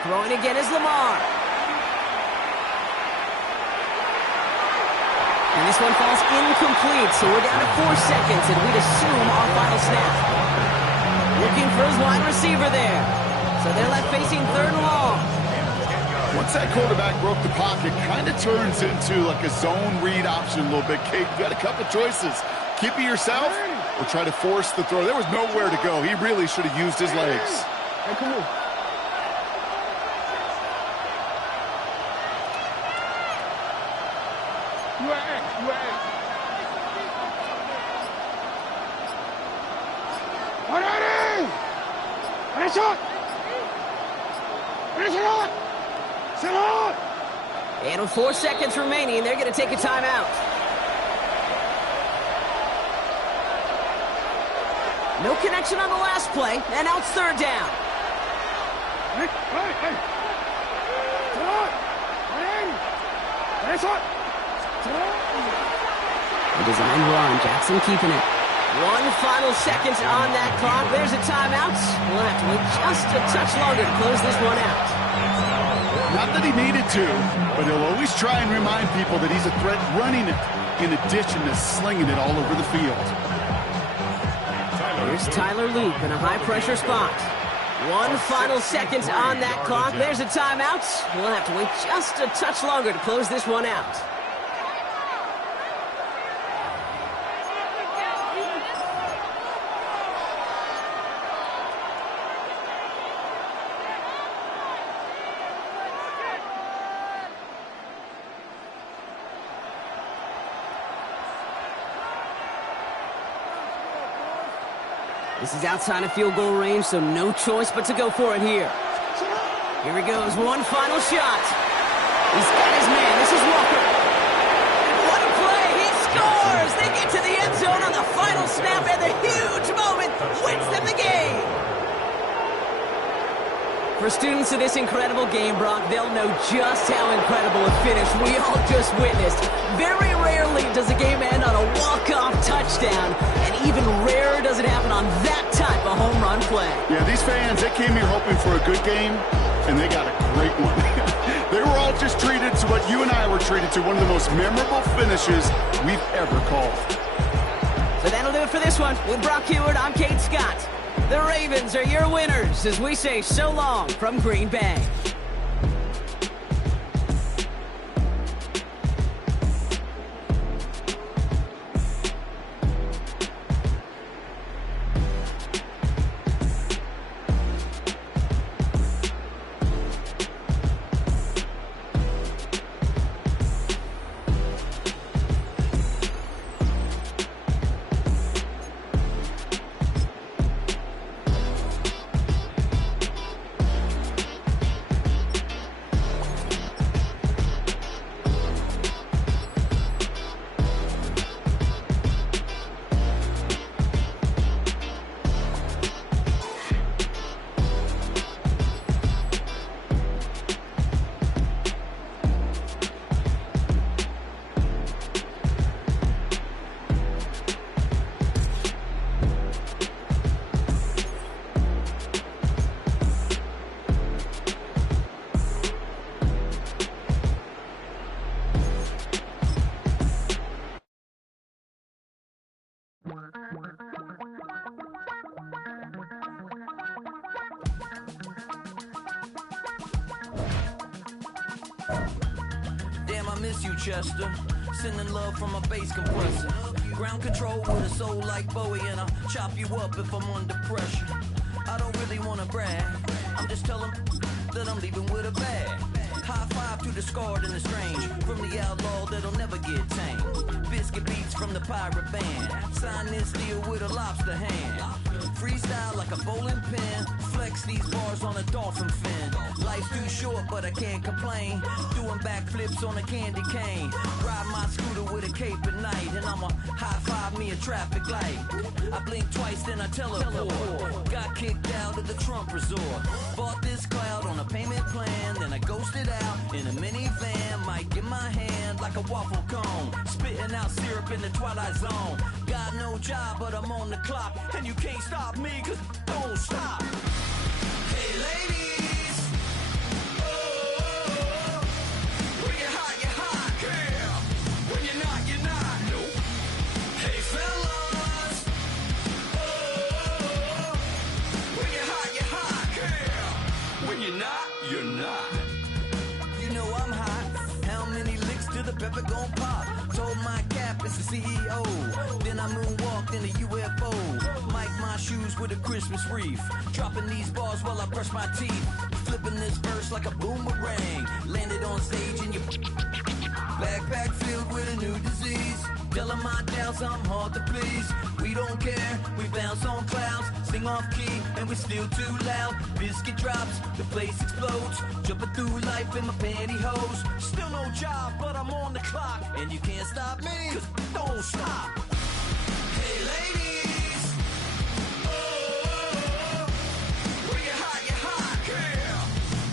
Throwing again is Lamar. And This one falls incomplete, so we're down to 4 seconds, and we'd assume our final snap. Looking for his wide receiver there. So they're left facing 3rd and long. Once that quarterback broke the pocket, kind of turns into like a zone read option a little bit. Kate, you got a couple choices. Keep it yourself or try to force the throw. There was nowhere to go. He really should have used his legs. Hey, come on. You are X. And with 4 seconds remaining, they're going to take a timeout. No connection on the last play, and now it's 3rd down. A design run, Jackson keeping it. 1 final second on that clock. There's a timeout. We'll have to wait just a touch longer to close this one out. Not that he needed to, but he'll always try and remind people that he's a threat running it, in addition to slinging it all over the field. Here's Tyler Loop in a high-pressure spot. 1 final second on that clock. There's a timeout. We'll have to wait just a touch longer to close this one out. This is outside of field goal range, so no choice but to go for it here. Here he goes, 1 final shot. He's got his man. This is Walker. What a play. He scores. They get to the end zone on the final snap, and the huge moment wins them the game. For students of this incredible game, Brock, they'll know just how incredible a finish we all just witnessed. Very rarely does a game end on a walk-off touchdown, and even rarer does it happen on that type of home run play. Yeah, these fans, they came here hoping for a good game, and they got a great one. They were all just treated to what you and I were treated to, one of the most memorable finishes we've ever called. So that'll do it for this one. With Brock Heward, I'm Kate Scott. The Ravens are your winners as we say so long from Green Bay. Damn, I miss you, Chester. Sending love from a bass compressor. Ground control with a soul like Bowie, and I'll chop you up if I'm under pressure. I don't really wanna brag. I'm just telling that I'm leaving with a bag. High five to the scarred and the strange, from the outlaw that'll never get tamed. Biscuit beats from the pirate band. Sign this deal with a lobster hand. Freestyle like a bowling pin. Flex these bars on a dolphin fin. Life's too short, but I can't complain. Doing backflips on a candy cane. Ride my scooter with a cape at night, and I'ma high five me a traffic light. I blink twice, then I teleport. Got kicked out of the Trump resort. Bought this cloud on a payment plan, then I ghosted out in a minivan. Might get my hand like a waffle cone. Spitting out syrup in the twilight zone. Got no job, but I'm on the clock, and you can't stop me, cause don't stop. Hey ladies, oh, when you're hot, girl. When you're not, you're not. not. You know I'm hot. How many licks till the pepper gon' pop? Told my cap it's the CEO. Then I moonwalked in a UFO. Mike my shoes with a Christmas wreath. Dropping these bars while I brush my teeth. Flipping this verse like a boomerang. Landed on stage in your backpack filled with a new disease. Telling my doubts I'm hard to please. We don't care, we bounce on clouds. Sing off key and we're still too loud. Biscuit drops, the place explodes. Jumping through life in my pantyhose. Still no job, but I'm on the clock. And you can't stop me, cause don't stop. Hey ladies, oh, when you're hot, yeah.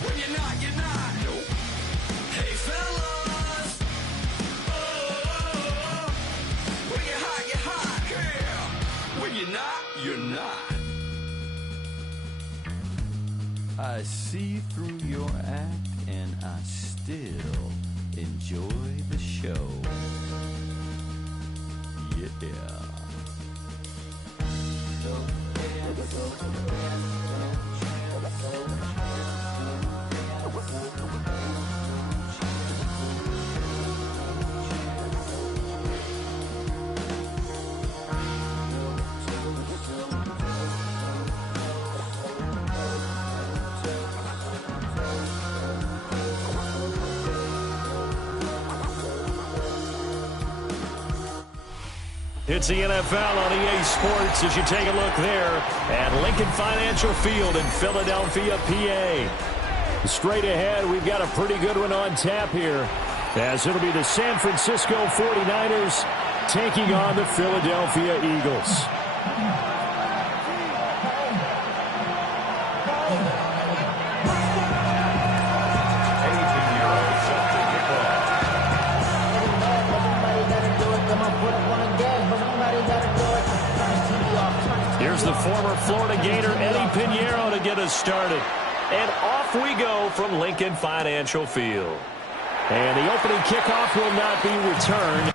When you're not, you're not. Nope. Hey fellas, oh, when you're hot, yeah. When you're not, you're not. I see through your act and I still enjoy the show. Yeah. It's the NFL on EA Sports as you take a look there at Lincoln Financial Field in Philadelphia, PA. Straight ahead, we've got a pretty good one on tap here, as it'll be the San Francisco 49ers taking on the Philadelphia Eagles. Here's the former Florida Gator Eddie Pinheiro to get us started. And off we go from Lincoln Financial Field. And the opening kickoff will not be returned.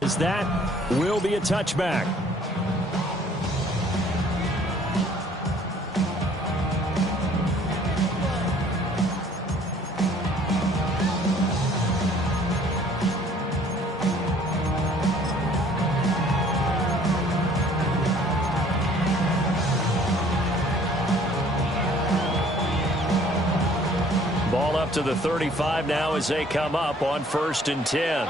As that will be a touchback. Ball up to the 35 now as they come up on 1st and 10.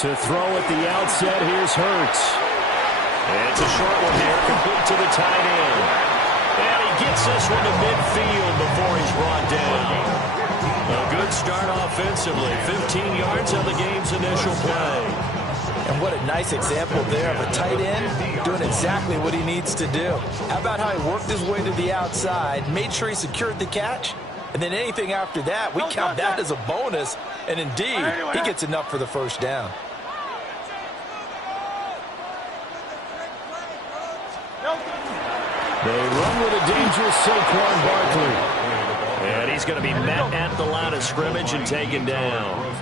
To throw at the outset, here's Hurts. And it's a short one here, complete to the tight end. And he gets this one to midfield before he's brought down. A good start offensively. 15 yards on the game's initial play. And what a nice example there of a tight end doing exactly what he needs to do. How about how he worked his way to the outside, made sure he secured the catch, and then anything after that, we count that as a bonus. And indeed, he gets enough for the first down. They run with a dangerous Saquon Barkley. And he's going to be met at the line of scrimmage and taken down.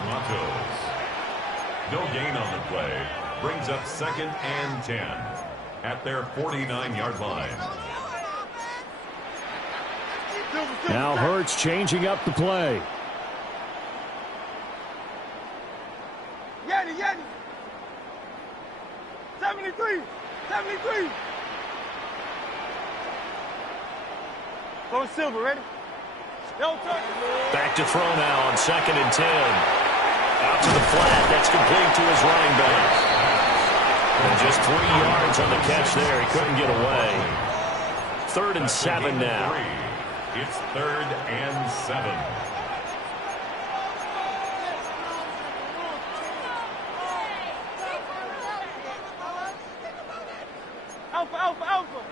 No gain on the play. Brings up 2nd and 10 at their 49-yard line. Now Hurts changing up the play. Yanni. 73. Going silver, ready? Back to throw now on 2nd and 10. Out to the flat. That's complete to his running back. And just 3 yards on the catch there. He couldn't get away. 3rd and 7 now. It's 3rd and 7. Alpha.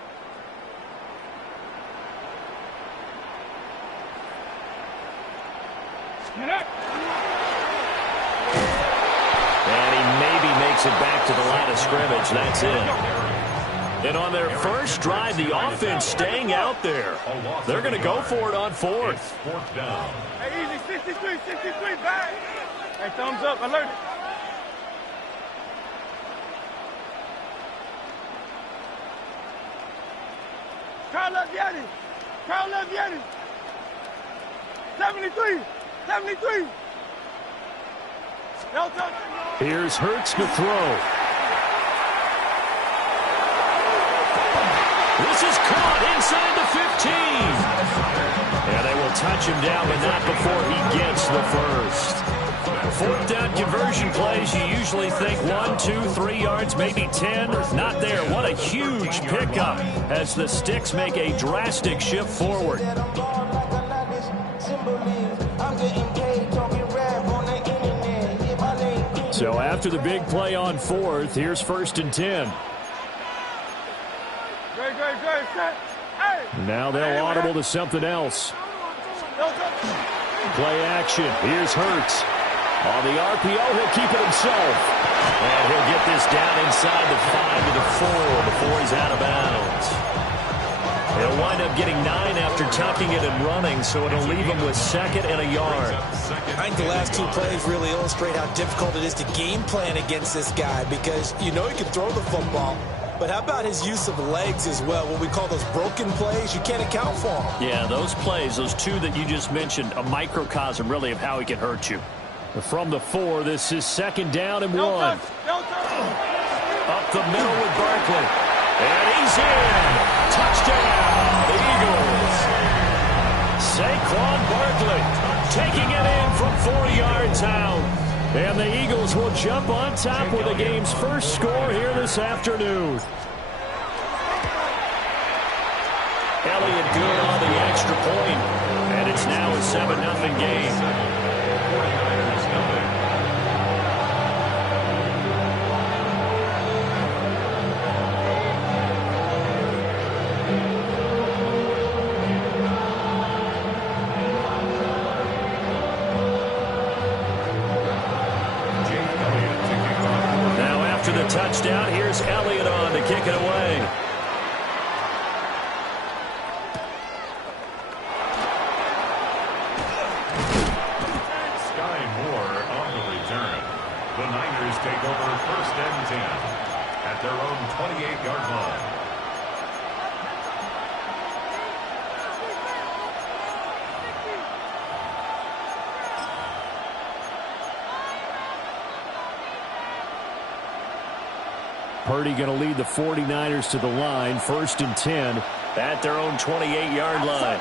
And he maybe makes it back to the line of scrimmage. That's it. And on their first drive, the offense staying out there. They're going to go for it on 4th. 4th down. Hey, easy, 63, back. Hey, thumbs up, alert. Crowd love Yanni. 73. Here's Hurts to throw. This is caught inside the 15. And they will touch him down, but not before he gets the first. 4th down conversion plays, you usually think 1, 2, 3 yards, maybe 10. Not there. What a huge pickup as the Sticks make a drastic shift forward. So after the big play on 4th, here's 1st and 10. Now they'll audible to something else. Play action. Here's Hurts. On the RPO, he'll keep it himself. And he'll get this down inside the 5 to the 4 before he's out of bounds. He'll wind up getting 9 after tucking it and running, so it'll leave him with 2nd and a yard. I think the last 2 plays really illustrate how difficult it is to game plan against this guy because you know he can throw the football. But how about his use of legs as well? What we call those broken plays, you can't account for them. Yeah, those plays, those 2 that you just mentioned, a microcosm really of how he can hurt you. From the 4, this is 2nd down and 1. Up the middle with Barkley. And he's in. Touchdown, the Eagles. Saquon Barkley taking it in from 4 yards out. And the Eagles will jump on top with the game's first score here this afternoon. Elliott good on the extra point. And it's now a 7-0 game. Touchdown. Here's Elliott on to kick it away. over 1st and 10 at their own 28-yard line. Purdy going to lead the 49ers to the line. 1st and 10 at their own 28-yard line.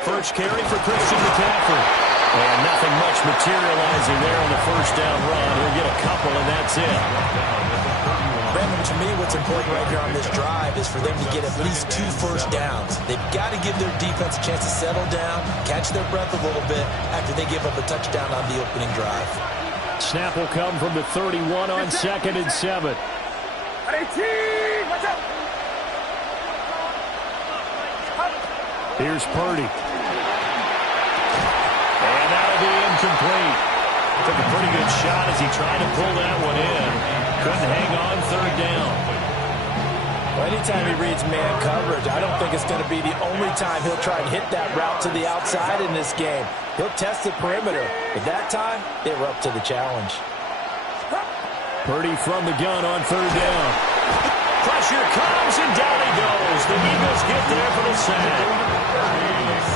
First carry for Christian McCaffrey. And nothing much materializing there on the first down run. He'll get a couple, and that's it. Brandon, to me, what's important right here on this drive is for them to get at least 2 first downs. They've got to give their defense a chance to settle down, catch their breath a little bit after they give up a touchdown on the opening drive. Snap will come from the 31 on 2nd and 7. Here's Purdy. And that'll be incomplete. Took a pretty good shot as he tried to pull that one in. Couldn't hang on 3rd down. Well, anytime he reads man coverage, I don't think it's going to be the only time he'll try and hit that route to the outside in this game. He'll test the perimeter, but that time, they were up to the challenge. Purdy from the gun on 3rd down. Pressure comes, and down he goes. The Eagles get there for the sack.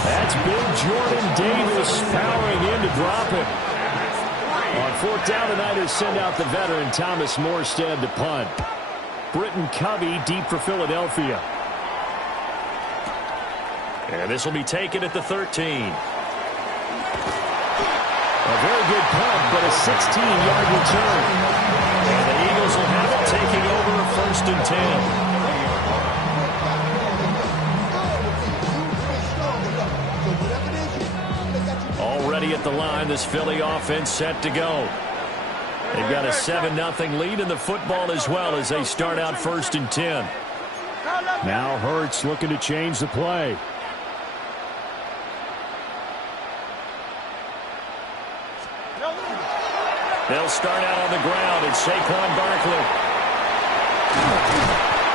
That's big Jordan Davis powering in to drop it. On 4th down, the Niners send out the veteran Thomas Morstead to punt. Britton Covey deep for Philadelphia. And this will be taken at the 13. A very good punt, but a 16-yard return. And the Eagles will have it, taking over 1st and 10. Already at the line, this Philly offense set to go. They've got a 7-0 lead in the football as well as they start out 1st and 10. Now Hurts looking to change the play. They'll start out on the ground. It's Saquon Barkley.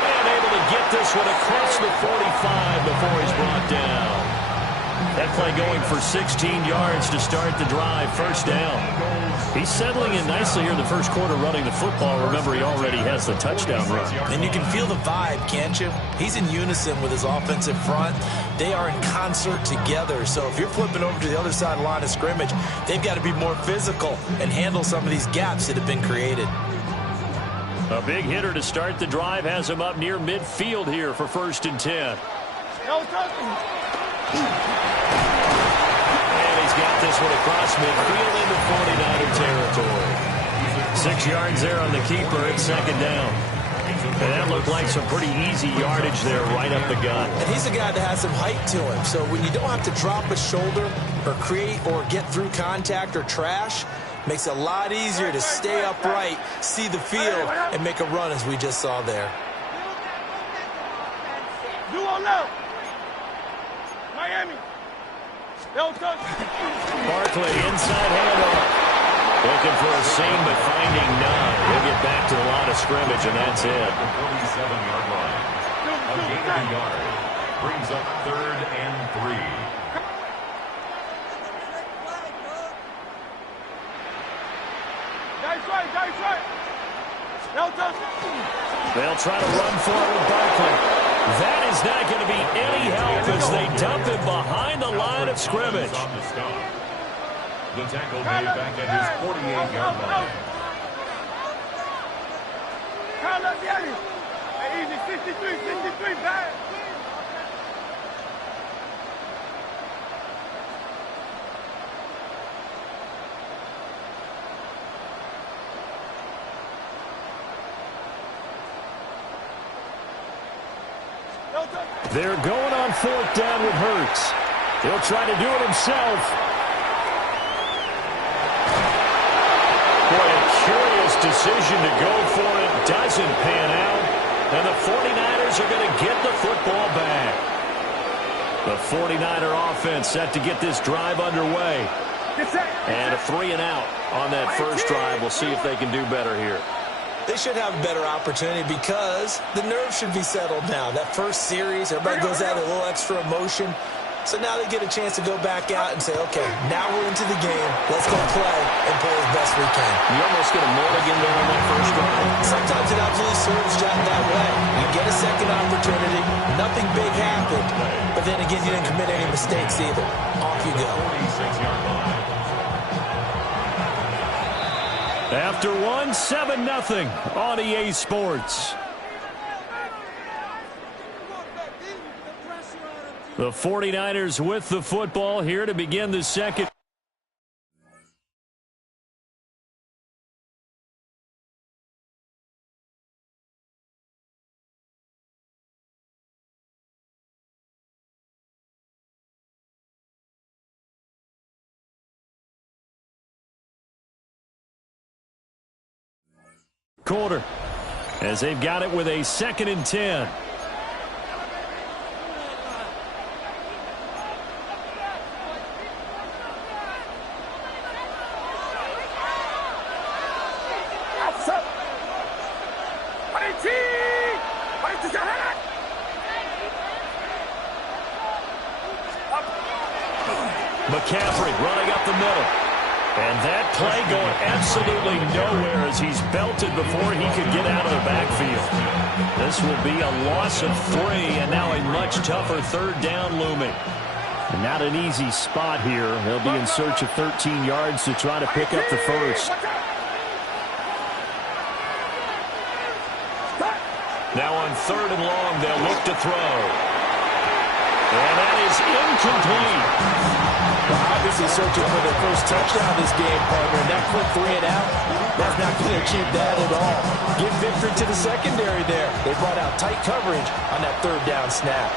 And able to get this one across the 45 before he's brought down. That play going for 16 yards to start the drive. 1st down. He's settling in nicely here in the first quarter running the football. Remember, he already has the touchdown run. And you can feel the vibe, can't you? He's in unison with his offensive front. They are in concert together. So if you're flipping over to the other side of the line of scrimmage, they've got to be more physical and handle some of these gaps that have been created. A big hitter to start the drive has him up near midfield here for 1st and 10. And he's got this one across midfield into 49er territory. 6 yards there on the keeper at 2nd down. And that looked like some pretty easy yardage there right up the gut. And he's a guy that has some height to him. So when you don't have to drop a shoulder or create or get through contact or trash, makes it a lot easier to stay upright, see the field, and make a run as we just saw there. Miami. Barkley inside handoff. Looking for a seam, but finding none. He'll get back to the line of scrimmage, and that's it. The 47-yard line. A gain of a yard. Brings up 3rd and 3. They'll try to run for it with Barkley. That is not going to be any help as they dump him behind the line of scrimmage. The tackle made back at his 48-yard line. Easy, 63, back. They're going on 4th down with Hurts. He'll try to do it himself. Boy, a curious decision to go for it. Doesn't pan out. And the 49ers are going to get the football back. The 49er offense set to get this drive underway. And a 3-and-out on that first drive. We'll see if they can do better here. They should have a better opportunity because the nerves should be settled now. That first series, everybody goes out a little extra emotion. So now they get a chance to go back out and say, okay, now we're into the game. Let's go play and play as best we can. You almost get a mulligan there on that first drive. Sometimes it absolutely serves you that way. You get a second opportunity. Nothing big happened. But then again, you didn't commit any mistakes either. Off you go. 46-yard line. After one, 7-0 on EA Sports. The 49ers with the football here to begin the second. Quarter, as they've got it with a 2nd and 10. McCaffrey running up the middle. And that play going absolutely nowhere as he's belted before he could get out of the backfield. This will be a loss of 3, and now a much tougher 3rd down looming. And not an easy spot here. They'll be in search of 13 yards to try to pick up the first. Now on 3rd and long, they'll look to throw. And that is incomplete. Well, obviously searching for their first touchdown this game, partner. And that quick 3 and out, that's not going to achieve that at all. Give victory to the secondary there. They brought out tight coverage on that 3rd down snap.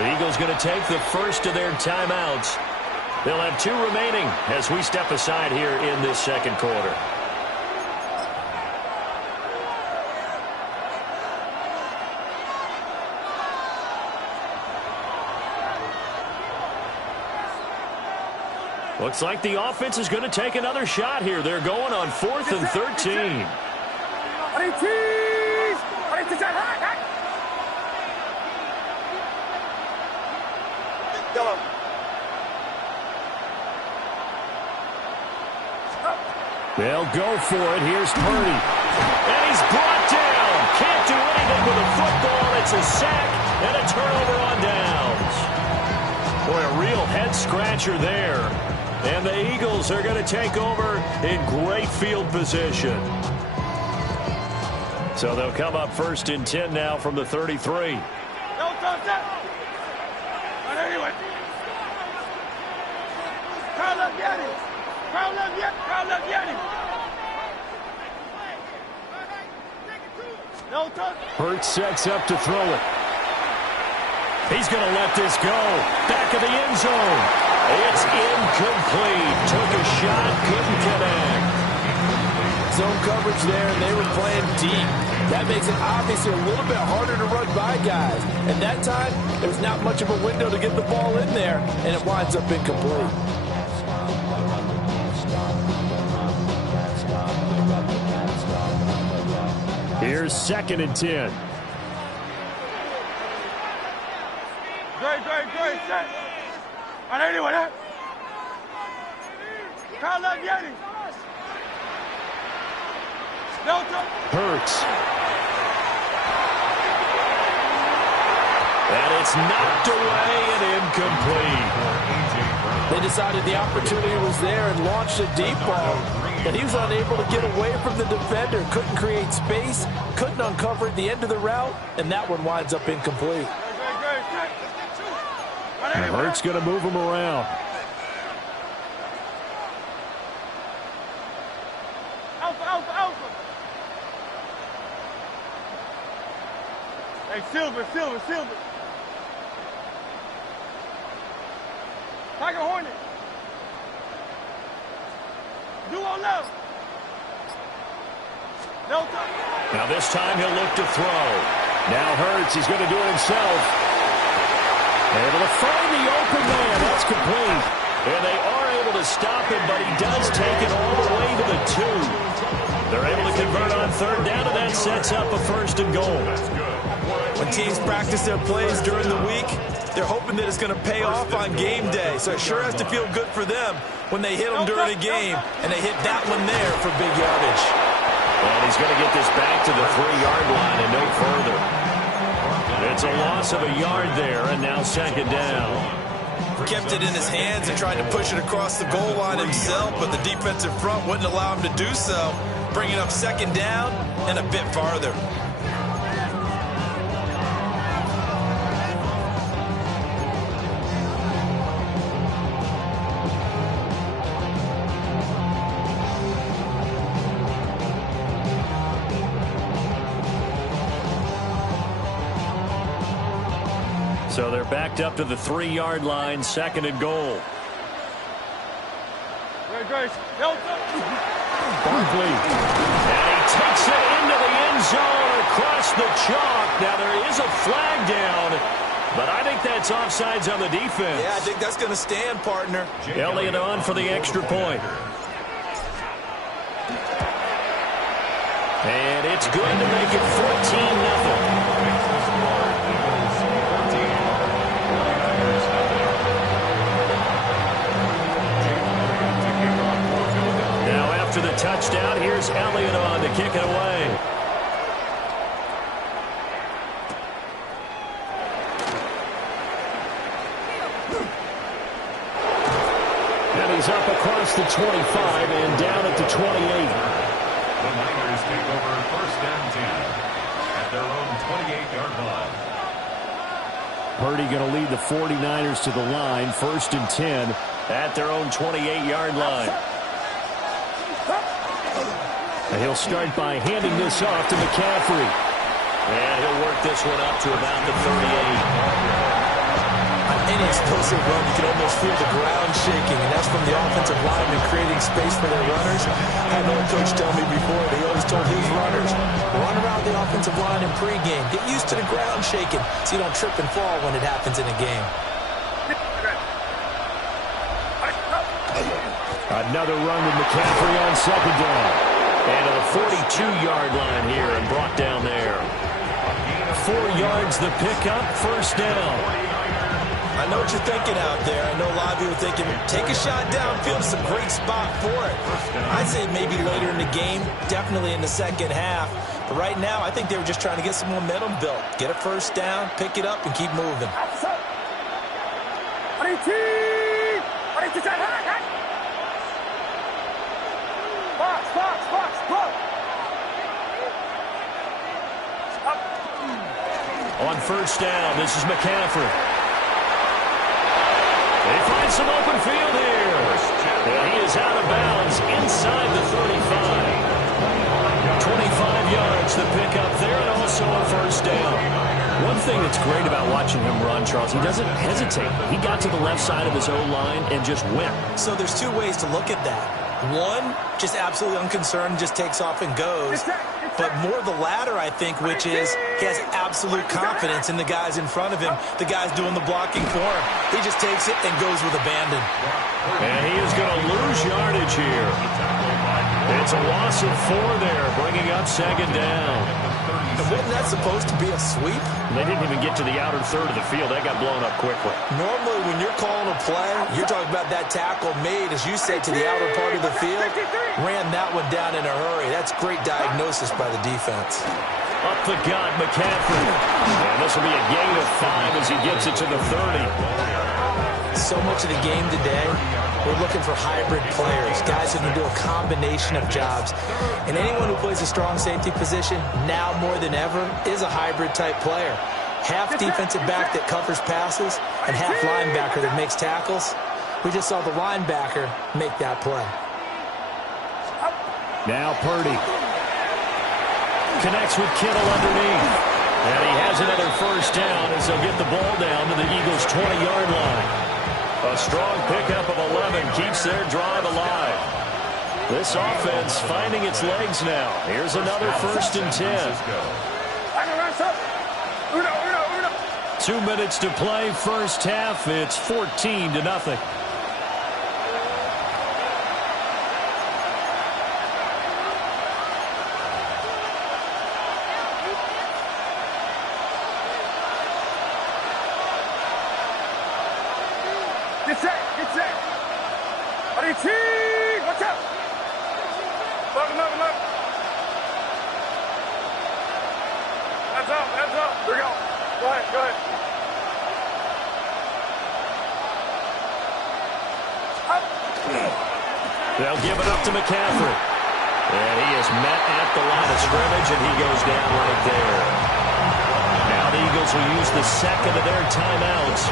The Eagles going to take the first of their timeouts. They'll have 2 remaining as we step aside here in this second quarter. Looks like the offense is going to take another shot here. They're going on 4th and 13. They'll go for it. Here's Purdy. And he's brought down. Can't do anything with a football. It's a sack and a turnover on downs. Boy, a real head-scratcher there. And the Eagles are going to take over in great field position. So they'll come up 1st and 10 now from the 33. Hurts sets up to throw it. He's going to let this go. Back of the end zone. It's incomplete. Took a shot, couldn't connect. Zone coverage there, and they were playing deep. That makes it obviously a little bit harder to run by guys. And that time, there's not much of a window to get the ball in there, and it winds up incomplete. Here's 2nd and 10. Great, set. Anyway, Hurts. And it's knocked away and incomplete. They decided the opportunity was there and launched a deep ball. But he was unable to get away from the defender. Couldn't create space. Couldn't uncover at the end of the route. And that one winds up incomplete. Hurts going to move him around. Alpha. Hey, Silver. Tiger Hornet. Duo left. Delta. Now this time he'll look to throw. Now Hurts, he's going to do it himself. Able to find the open man. That's complete. And they are able to stop him, but he does take it all the way to the 2. They're able to convert on 3rd down, and that sets up a 1st and goal. When teams practice their plays during the week, They're hoping that it's going to pay off on game day, so it sure has to feel good for them when they hit them during a game, and they hit that one there for big yardage. And he's going to get this back to the 3-yard line and no further. It's a loss of a yard there, and now second down. Kept it in his hands and tried to push it across the goal line himself, but the defensive front wouldn't allow him to do so, bringing up second down and a bit farther. So they're backed up to the 3-yard line, second and goal. Barkley. And he takes it into the end zone across the chalk. Now there is a flag down, but I think that's offsides on the defense. Yeah, I think that's going to stand, partner. Elliott on for the extra point. And it's good to make it 14-0. After the touchdown, here's Elliott on to kick it away. And he's up across the 25 and down at the 28. The Niners take over first and 10 at their own 28-yard line. Purdy going to lead the 49ers to the line, first and 10 at their own 28-yard line. He'll start by handing this off to McCaffrey. And he'll work this one up to about the 38. On any explosive run, you can almost feel the ground shaking, and that's from the offensive linemen creating space for their runners. I had an old coach tell me before, he always told his runners, run around the offensive line in pregame. Get used to the ground shaking so you don't trip and fall when it happens in a game. Another run with McCaffrey on second down. And to the 42-yard line here and brought down there. 4 yards the pickup, first down. I know what you're thinking out there. I know a lot of you are thinking, take a shot downfield. It's a great spot for it. I'd say maybe later in the game, definitely in the second half. But right now, I think they were just trying to get some momentum built. Get a first down, pick it up, and keep moving. On first down, this is McCaffrey. They find some open field here. And he is out of bounds inside the 35. 25 yards to pick up there, and also a first down. One thing that's great about watching him run, Charles, he doesn't hesitate. He got to the left side of his own line and just went. So there's two ways to look at that. One, just absolutely unconcerned, just takes off and goes. But more the latter, I think, which is he has absolute confidence in the guys in front of him, the guys doing the blocking for him. He just takes it and goes with abandon. And he is going to lose yardage here. It's a loss of 4 there, bringing up second down. And wasn't that supposed to be a sweep? They didn't even get to the outer third of the field. That got blown up quickly. Normally, when you're calling a play, you're talking about that tackle made, as you said, to the outer part of the field. Ran that one down in a hurry. That's great diagnosis by the defense. Up the gut, McCaffrey. And this will be a gain of 5 as he gets it to the 30. So much of the game today, we're looking for hybrid players, guys who can do a combination of jobs. And anyone who plays a strong safety position, now more than ever, is a hybrid-type player. Half defensive back that covers passes and half linebacker that makes tackles. We just saw the linebacker make that play. Now Purdy connects with Kittle underneath. And he has another first down as they'll get the ball down to the Eagles' 20-yard line. A strong pickup of 11 keeps their drive alive. This offense finding its legs now. Here's another first and 10. 2 minutes to play, first half. It's 14-0. Get set. Ready, team. Watch out. Look. Hands up. Here we go. Go ahead. They'll give it up to McCaffrey. And he is met at the line of scrimmage, and he goes down right there. Now the Eagles will use the second of their timeouts.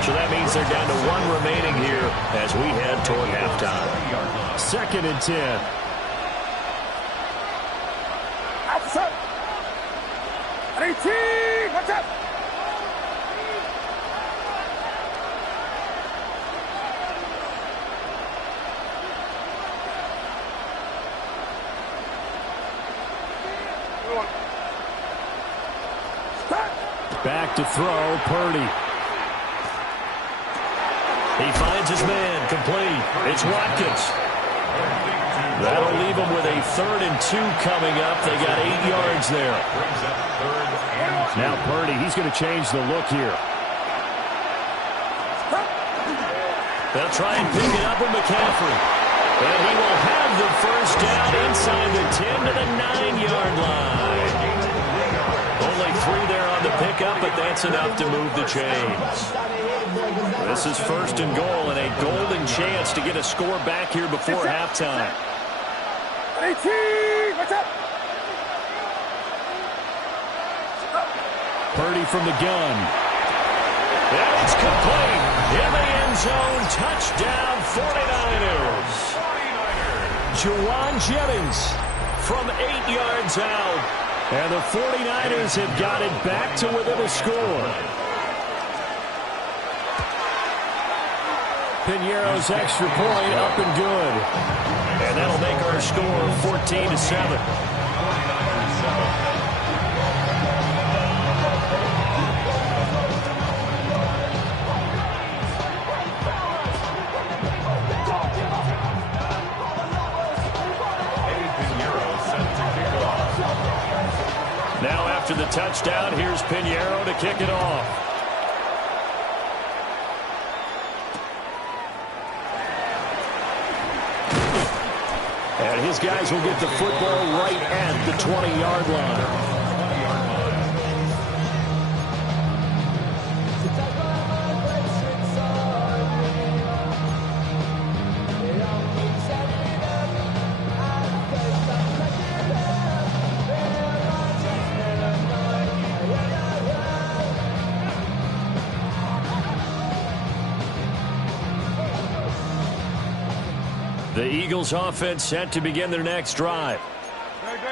So that means they're down to 1 remaining here as we head toward halftime. 2nd and 10. Outside. 18. Watch out. Back to throw, Purdy. He finds his man, complete. It's Watkins. That'll leave him with a 3rd and 2 coming up. They got 8 yards there. Now Purdy, he's going to change the look here. They'll try and pick it up with McCaffrey. And he will have the first down inside the 10 to the 9-yard line. Only 3 there on the pickup, but that's enough to move the chains. This is 1st and goal and a golden chance to get a score back here before halftime. 18, what's up? Purdy from the gun. And it's complete. In the end zone, touchdown 49ers. Juwan Jennings from 8 yards out. And the 49ers have got it back to within a score. Piñeiro's extra point up and good. And that'll make our score 14-7. Now after the touchdown, here's Piñeiro to kick it off. And his guys will get the football right at the 20-yard line. The Eagles offense set to begin their next drive.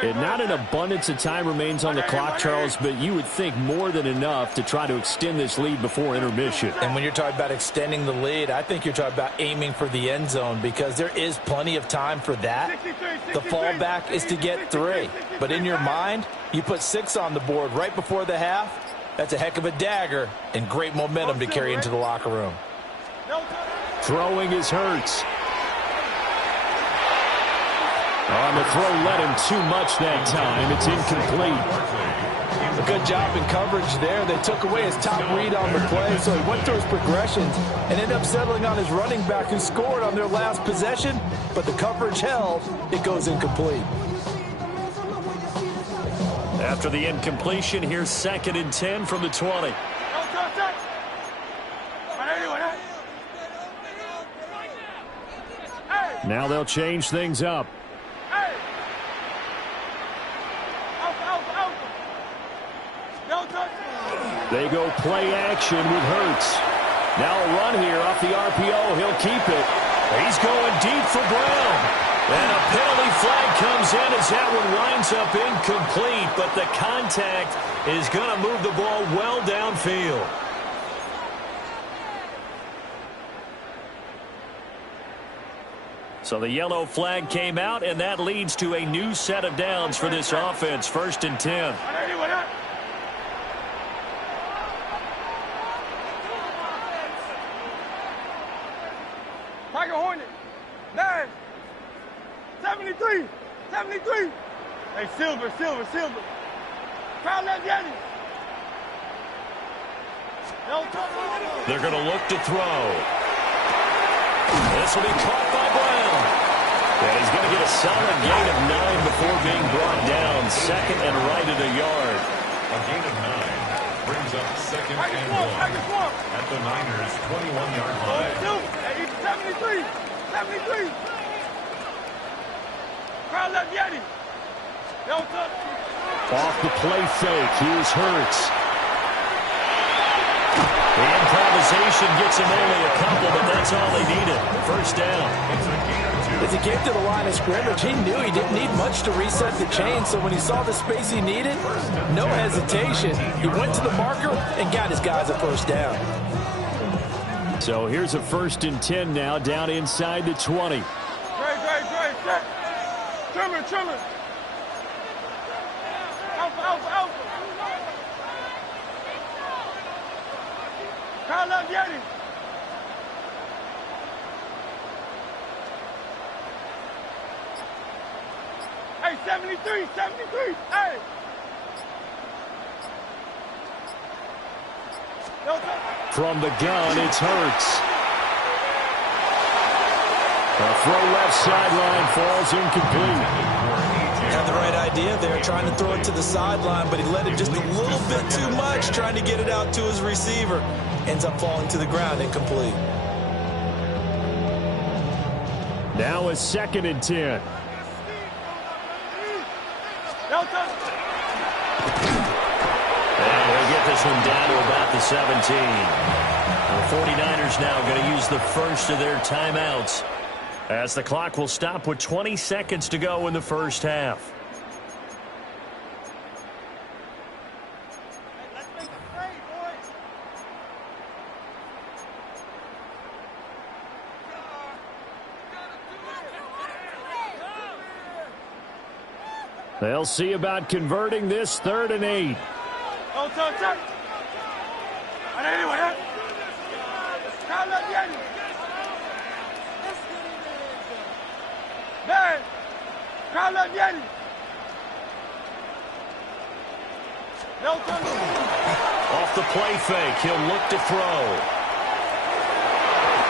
And not an abundance of time remains on the clock, Charles, but you would think more than enough to try to extend this lead before intermission. And when you're talking about extending the lead, I think you're talking about aiming for the end zone because there is plenty of time for that. The fallback is to get 3. But in your mind, you put 6 on the board right before the half. That's a heck of a dagger and great momentum to carry into the locker room. Throwing is Hurts. On the throw, led him too much that time. It's incomplete. A good job in coverage there. They took away his top read on the play, so he went through his progressions and ended up settling on his running back who scored on their last possession, but the coverage held. It goes incomplete. After the incompletion, here's 2nd and 10 from the 20. Now they'll change things up. They go play action with Hurts. Now a run here off the RPO. He'll keep it. He's going deep for Brown. And a penalty flag comes in as that one winds up incomplete. But the contact is going to move the ball well downfield. So the yellow flag came out, and that leads to a new set of downs for this offense. 1st and 10. Tiger Hornet. 9. 73. 73. Hey, silver. Crown left Yanni. They're going to look to throw. This will be caught by Brown. And he's going to get a solid gain of 9 before being brought down. Second and right at a yard. A gain of 9 brings up second and 1 at the Niners' 21-yard line. 73. 73. Crowd left Yeti. Off the play fake. Here's Hurts. The improvisation gets him only a couple, but that's all they needed. First down. As he came to the line of scrimmage, he knew he didn't need much to reset the chain, so when he saw the space he needed, no hesitation. He went to the marker and got his guys a first down. So here's a 1st and 10 now, down inside the 20. Dre. Trimmer. Alpha. Crowd left Yeti. Hey, 73. Hey. From the gun, it's Hurts. A throw left sideline falls incomplete. Had the right idea there, trying to throw it to the sideline, but he let it just a little bit too much, trying to get it out to his receiver. Ends up falling to the ground, incomplete. Now a 2nd and 10. And we'll get this one down to about the 17. The 49ers now going to use the first of their timeouts, as the clock will stop with 20 seconds to go in the first half. They'll see about converting this 3rd and 8. Off the play fake, he'll look to throw.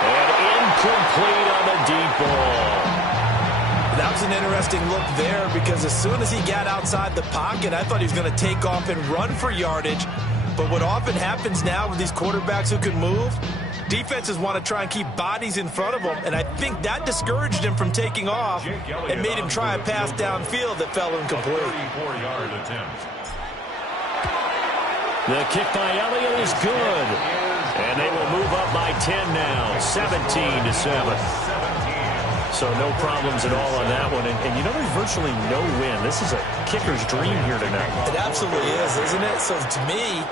And incomplete on the deep ball. That was an interesting look there, because as soon as he got outside the pocket, I thought he was going to take off and run for yardage. But what often happens now with these quarterbacks who can move, defenses want to try and keep bodies in front of them, and I think that discouraged him from taking off and made him try a pass downfield that fell incomplete. 34-yard attempt. The kick by Elliott is good. And they will move up by 10 now, 17-7. So no problems at all on that one. And you know, there's virtually no win. This is a kicker's dream here tonight. It absolutely is, isn't it? So to me,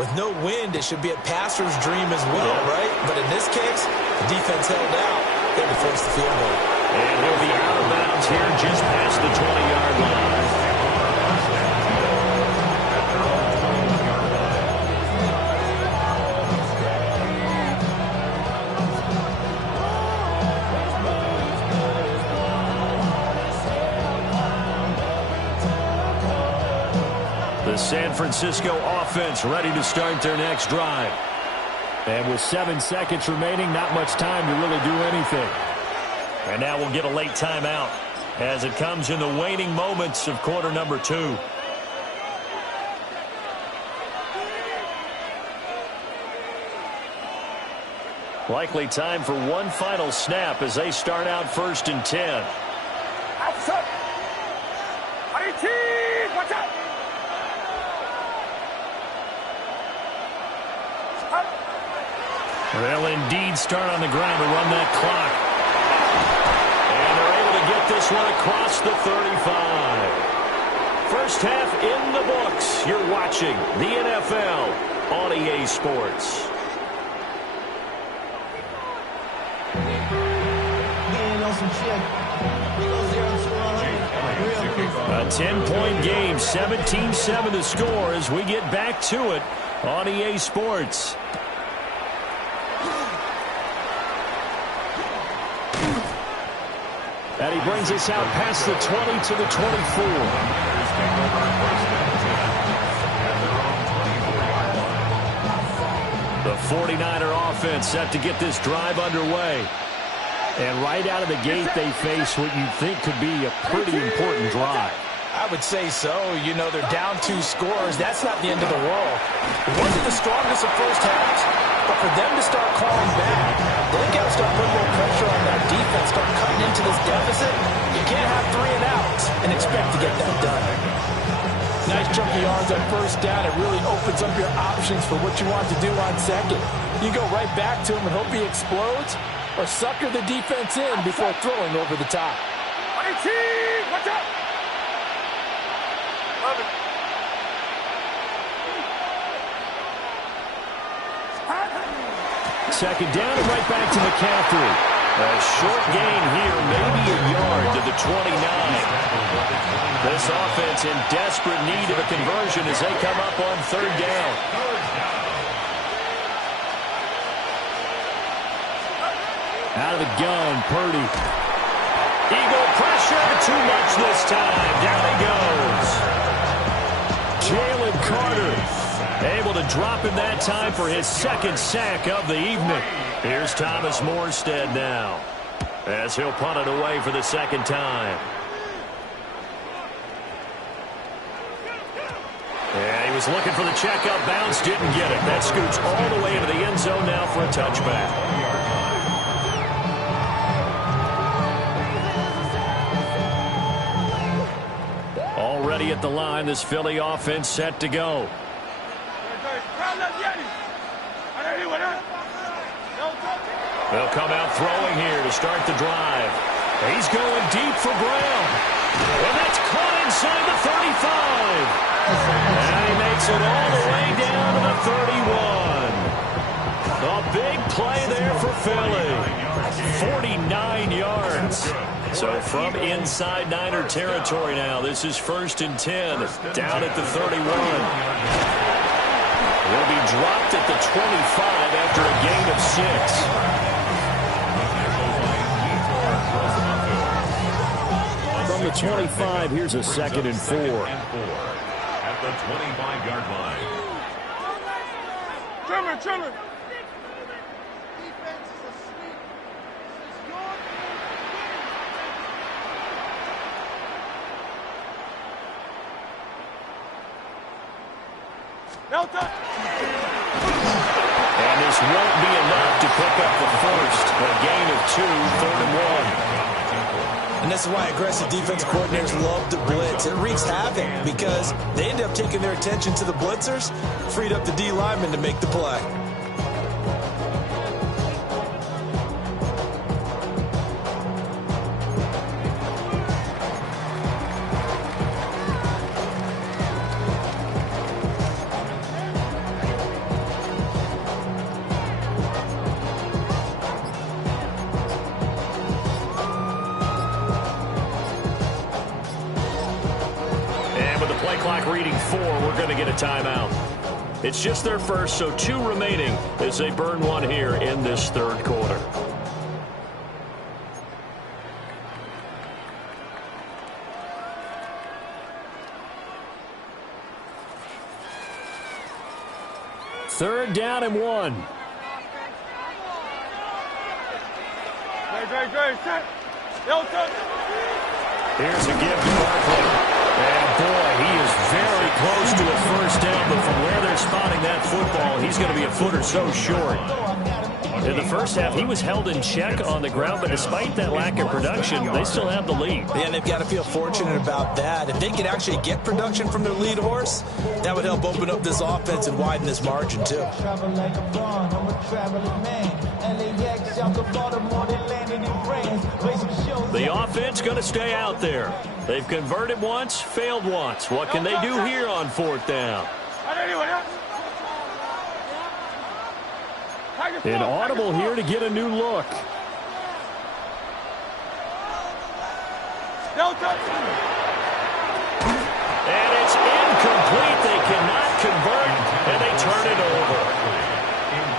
with no wind, it should be a passer's dream as well, right? But in this case, the defense held out. They had to force the field goal. And he'll be out of bounds here just past the 20-yard line. The San Francisco offense ready to start their next drive. And with 7 seconds remaining, not much time to really do anything. And now we'll get a late timeout as it comes in the waning moments of quarter number 2. Likely time for one final snap as they start out 1st and 10. Outside. Watch out. They'll indeed start on the ground to run that clock. And they're able to get this one across the 35. First half in the books. You're watching the NFL on EA Sports. A 10-point game, 17-7 to score as we get back to it on EA Sports. And he brings us out past the 20 to the 24. The 49er offense set to get this drive underway. And right out of the gate, they face what you'd think could be a pretty important drive. I would say so. You know, they're down 2 scores. That's not the end of the world. It wasn't the strongest of first halves, but for them to start calling back, they've got to start putting more pressure on their defense, start cutting into this deficit. You can't have 3 and outs and expect to get that done. Nice chunky yards on first down. It really opens up your options for what you want to do on second. You go right back to him and hope he explodes, or sucker the defense in before throwing over the top. Watch out! Second down and right back to McCaffrey. A short gain here, maybe a yard to the 29. This offense in desperate need of a conversion as they come up on third down. Out of the gun, Purdy. Eagle pressure, too much this time. Down he goes. Jalen Carter able to drop him that time for his second sack of the evening. Here's Thomas Morstead now as he'll punt it away for the second time. And he was looking for the checkup bounce, didn't get it. That scoots all the way into the end zone now for a touchback. Already at the line, this Philly offense set to go. They'll come out throwing here to start the drive. He's going deep for Brown. And that's caught inside the 35. And he makes it all the way down to the 31. A big play there for Philly. 49 yards. So from inside Niner territory now, this is 1st and 10, down at the 31. Will be dropped at the 25 after a gain of 6. From the 25, here's a 2nd and 4. At the 25-yard line. Trimmer. And this won't be enough to pick up the first. A gain of 2, 3rd and 1. And this is why aggressive defense coordinators love to blitz. It wreaks havoc because they end up taking their attention to the blitzers, freed up the D lineman to make the play. Reading 4, we're going to get a timeout. It's just their first, so 2 remaining as they burn 1 here in this 3rd quarter. Third down and 1. Great. Set. Here's a give to Barkley. And boy, he is very close to a first down, but from where they're spotting that football, he's going to be a foot or so short. In the first half, he was held in check on the ground, but despite that lack of production, they still have the lead. Yeah, and they've got to feel fortunate about that. If they could actually get production from their lead horse, that would help open up this offense and widen this margin, too. The offense going to stay out there. They've converted once, failed once. What can they do here on 4th down? An audible here to get a new look. And it's incomplete. They cannot convert, and they turn it over.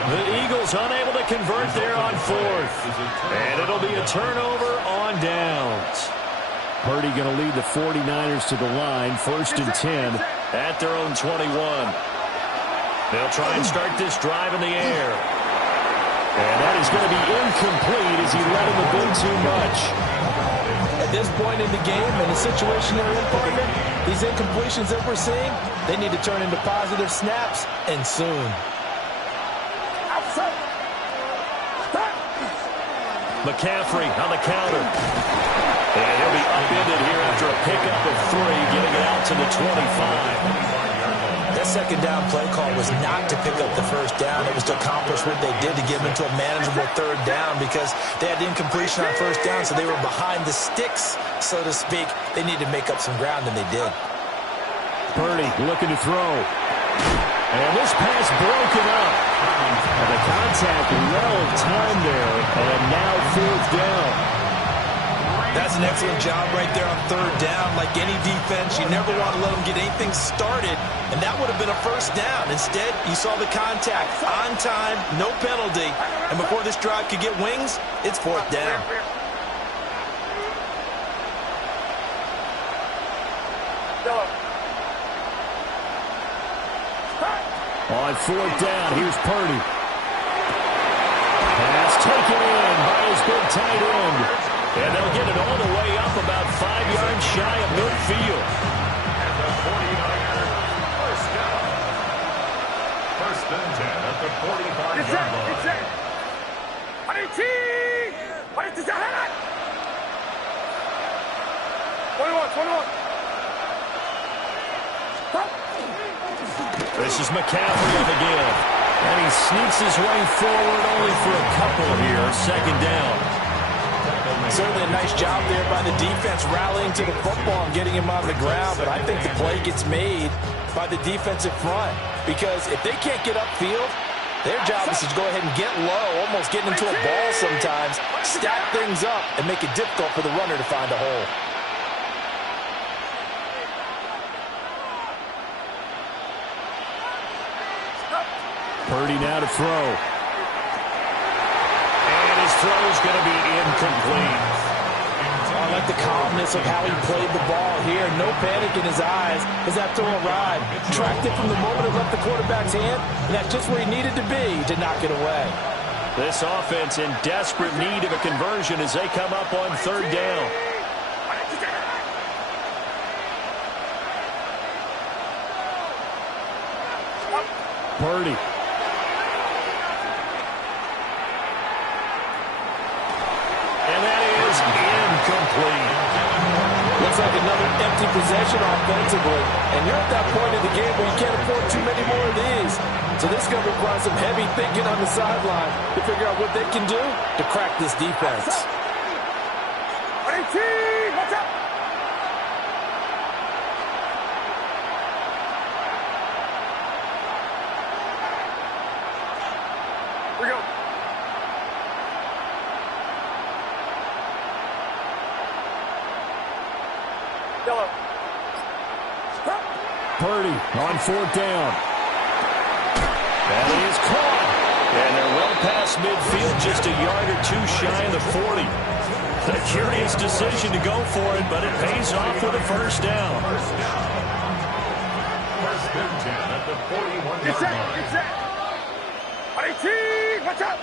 The Eagles unable to convert there on 4th. And it'll be a turnover on downs. Purdy going to lead the 49ers to the line, 1st and 10 at their own 21. They'll try and start this drive in the air. And that is going to be incomplete as he let him a bit too much. At this point in the game, in the situation they're in, partner, these incompletions that we're seeing, they need to turn into positive snaps, and soon. McCaffrey on the counter. And he'll be upended here after a pickup of 3, getting it out to the 25. That second down play call was not to pick up the first down. It was to accomplish what they did to get them into a manageable third down because they had incompletion on first down, so they were behind the sticks, so to speak. They needed to make up some ground, and they did. Purdy looking to throw. And this pass broken up. And the contact well timed there, and now 4th down. That's an excellent job right there on third down. Like any defense, you never want to let them get anything started, and that would have been a first down. Instead, you saw the contact on time, no penalty, and before this drive could get wings, it's 4th down. On 4th down, here's Purdy. Pass taken in by his big tight end. And they'll get it all the way up about 5 yards shy of midfield. And the 49ers first down. 1st and 10 at the 45-yard line. It's it. 21. This is McCaffrey on the give. And he sneaks his way forward only for a couple here. 2nd down. Certainly a nice job there by the defense rallying to the football and getting him on the ground, but I think the play gets made by the defensive front because if they can't get upfield, their job is to go ahead and get low, almost getting into a ball sometimes, stack things up, and make it difficult for the runner to find a hole. Purdy now to throw. Throw's going to be incomplete. I like the calmness of how he played the ball here. No panic in his eyes as that throw arrived. Tracked it from the moment it left the quarterback's hand, and that's just where he needed to be to knock it away. This offense in desperate need of a conversion as they come up on 3rd down. Purdy. Incomplete. Looks like another empty possession offensively. And you're at that point in the game where you can't afford too many more of these. So this is going to require some heavy thinking on the sideline to figure out what they can do to crack this defense. Watch out! Here we go. Purdy on 4th down. That is caught. And they're well past midfield, just a yard or 2 shy of the 40. A curious decision to go for it, but it pays off with a 1st down. 1st and 10 at the 41-yard line. It's set. Watch out!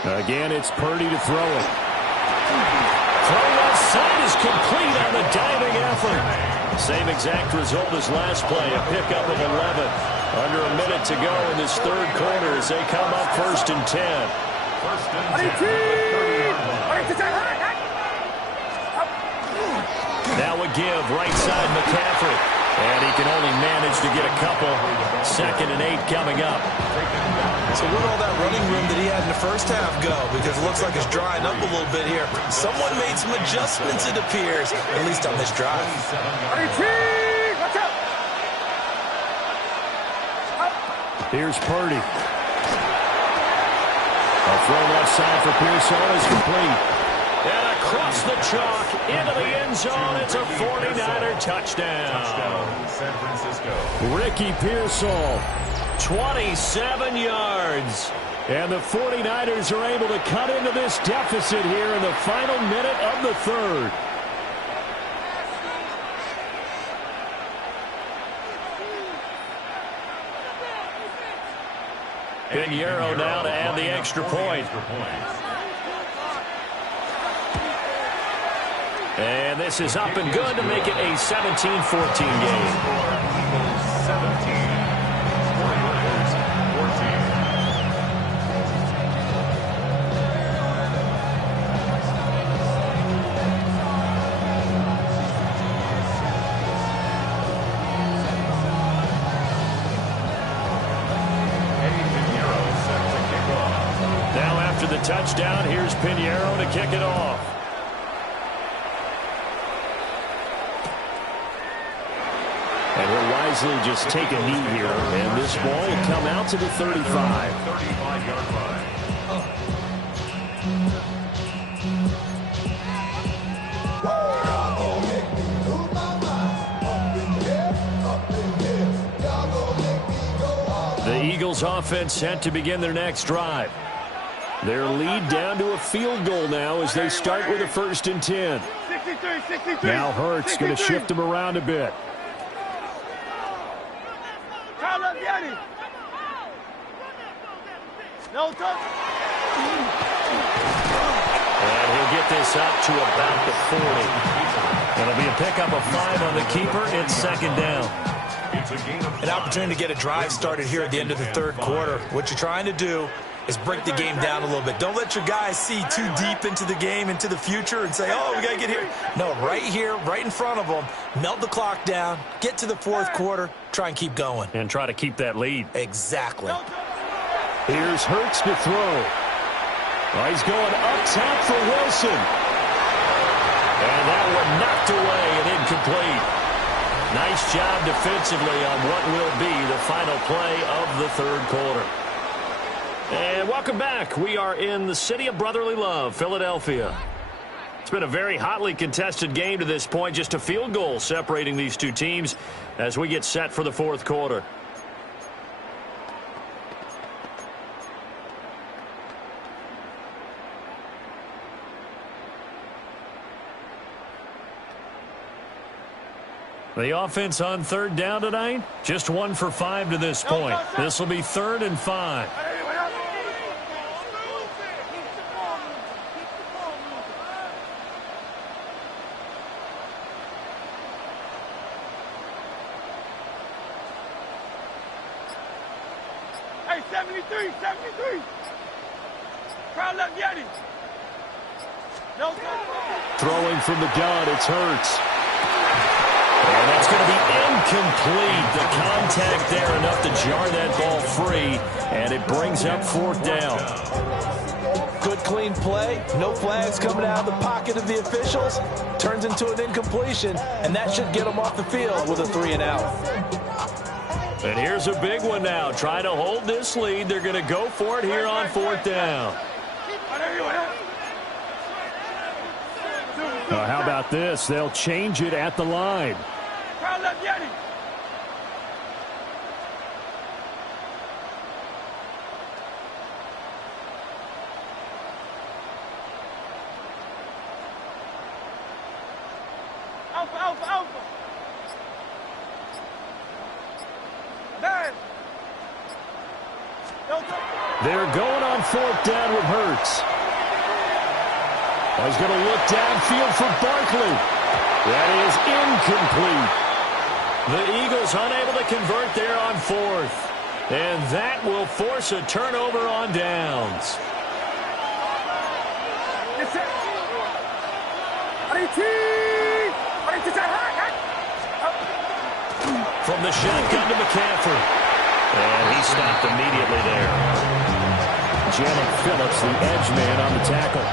Again, it's Purdy to throw it. Throw left side is complete on the diving effort. Same exact result as last play, a pickup of 11. Under a minute to go in this 3rd quarter as they come up 1st and 10. 1st and 10 at the 30-yard line. Now a give, right side McCaffrey. And he can only manage to get a couple. 2nd and 8 coming up. So where'd all that running room that he had in the first half go? Because it looks like it's drying up a little bit here. Someone made some adjustments, it appears, at least on this drive. Watch out! Here's Purdy. A throw left side for Pearson is complete. And across the chalk into the end zone. It's a 49er touchdown. San Francisco. Ricky Pearsall, 27 yards. And the 49ers are able to cut into this deficit here in the final minute of the 3rd. Pinheiro now to add the extra point. And this is up and good to make it a 17-14 game. 17. The touchdown, here's Pinheiro to kick it off. And he'll wisely just take a knee here, and this ball will come out to the 35. 35-yard line. The Eagles offense set to begin their next drive. Their lead down to a field goal now as they start with a 1st and 10. 63. Now Hurts going to shift him around a bit. No touch. And he'll get this up to about the 40. It'll be a pickup of 5 on the keeper. It's 2nd down. An opportunity to get a drive started here at the end of the 3rd quarter. What you're trying to do is break the game down a little bit. Don't let your guys see too deep into the game, into the future, and say, oh, we got to get here. No, right here, right in front of them, melt the clock down, get to the 4th quarter, try and keep going. And try to keep that lead. Exactly. Here's Hurts to throw. He's going up top for Wilson. And that one knocked away and incomplete. Nice job defensively on what will be the final play of the 3rd quarter. And welcome back. We are in the city of brotherly love, Philadelphia. It's been a very hotly contested game to this point. Just a field goal separating these two teams as we get set for the 4th quarter. The offense on 3rd down tonight, just 1 for 5 to this point. This will be 3rd and 5. Hey, 73. Crowd left Yeti. No touch. Throwing from the gun, it's Hurts. And that's going to be incomplete. The contact there enough to jar that ball free, and it brings up 4th down. Good, clean play. No flags coming out of the pocket of the officials. Turns into an incompletion, and that should get them off the field with a 3 and out. And here's a big one now. Trying to hold this lead. They're going to go for it here on 4th down. How about this? They'll change it at the line. Crowd left Yeti. Alpha. Man. They're going on 4th down with Hurts. He's going to look downfield for Barkley. That is incomplete. The Eagles unable to convert there on 4th. And that will force a turnover on downs. From the shotgun to McCaffrey. And he stopped immediately there. Jalen Phillips, the edge man on the tackle.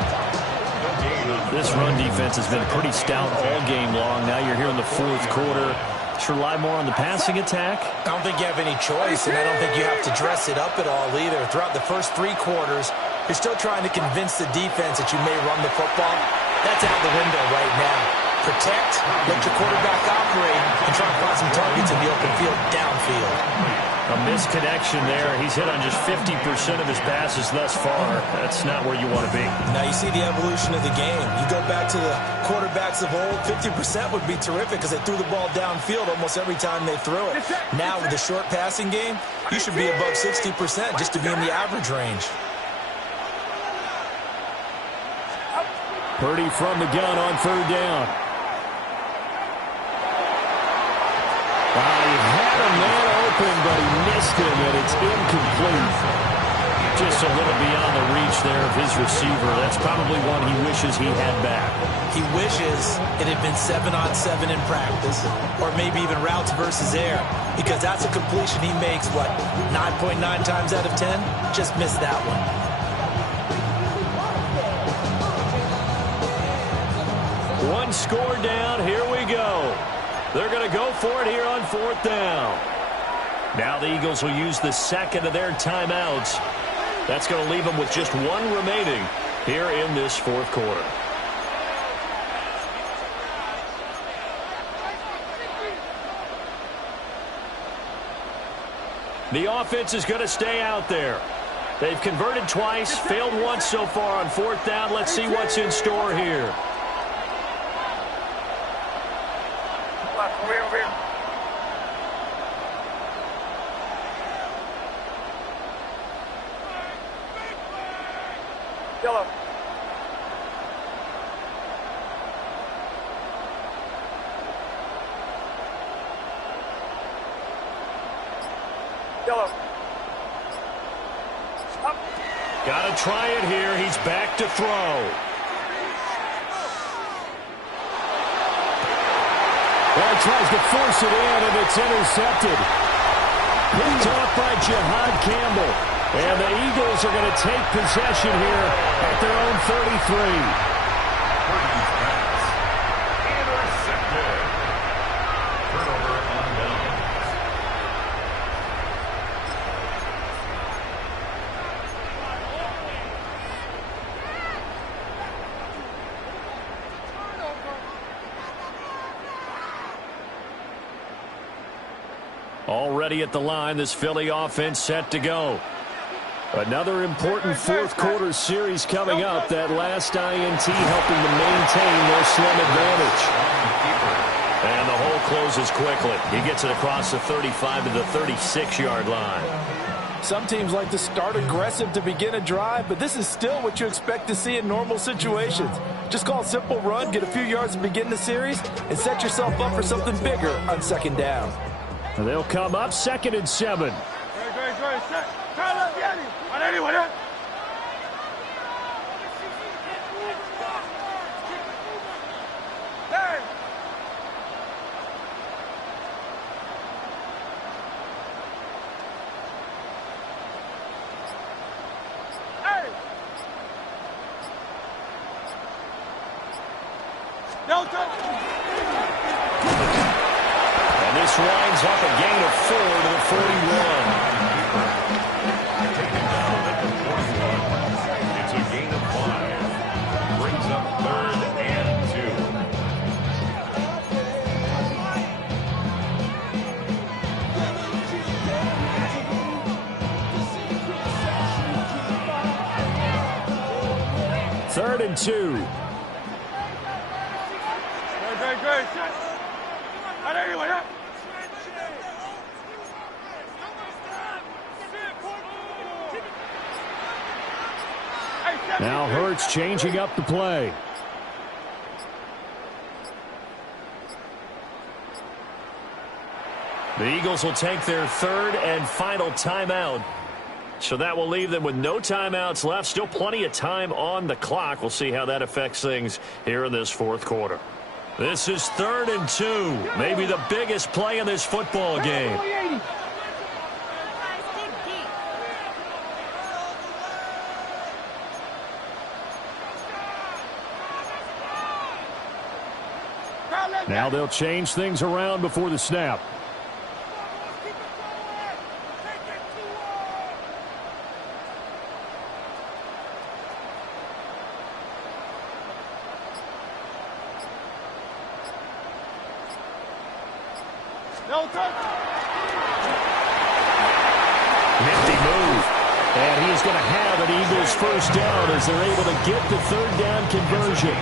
This run defense has been pretty stout all game long. Now you're here in the 4th quarter. Should rely more on the passing attack. I don't think you have any choice, and I don't think you have to dress it up at all either. Throughout the first 3 quarters, you're still trying to convince the defense that you may run the football. That's out the window right now. Protect, let your quarterback operate, and try to find some targets in the open field downfield. A misconnection there. He's hit on just 50% of his passes thus far. That's not where you want to be. Now you see the evolution of the game. You go back to the quarterbacks of old, 50% would be terrific because they threw the ball downfield almost every time they threw it. Now with the short passing game, you should be above 60% just to be in the average range. Purdy from the gun on third down. He had a man open, but he missed him, and it's incomplete. Just a little beyond the reach there of his receiver. That's probably one he wishes he had back. He wishes it had been 7-on-7 in practice, or maybe even routes versus air, because that's a completion he makes, 9.9 times out of 10? Just missed that one. One score down. Here we go. They're going to go for it here on fourth down. Now the Eagles will use the second of their timeouts. That's going to leave them with just one remaining here in this fourth quarter. The offense is going to stay out there. They've converted twice, failed once so far on fourth down. Let's see what's in store here. Yellow. Yellow. Up. Got to try it here. He's back to throw. Well, he tries to force it in, and it's intercepted. Picked off by Jihad Campbell. And the Eagles are going to take possession here at their own 33. Intercepted. Turnover on downs. Already at the line, this Philly offense set to go. Another important fourth quarter series coming up. That last INT helping to maintain their slim advantage. And the hole closes quickly. He gets it across the 35 to the 36-yard line. Some teams like to start aggressive to begin a drive, but this is still what you expect to see in normal situations. Just call a simple run, get a few yards to begin the series, and set yourself up for something bigger on second down. And they'll come up 2nd and 7. And this winds up a gain of 4 to the 41. Taken down at the 41. It's a gain of 5. Brings up 3rd and 2. 3rd and 2. Now Hurts changing up the play. The Eagles will take their 3rd and final timeout. So that will leave them with no timeouts left. Still plenty of time on the clock. We'll see how that affects things here in this fourth quarter. This is 3rd and 2. Maybe the biggest play in this football game. Now they'll change things around before the snap. going to have an Eagles first down as they're able to get the third down conversion.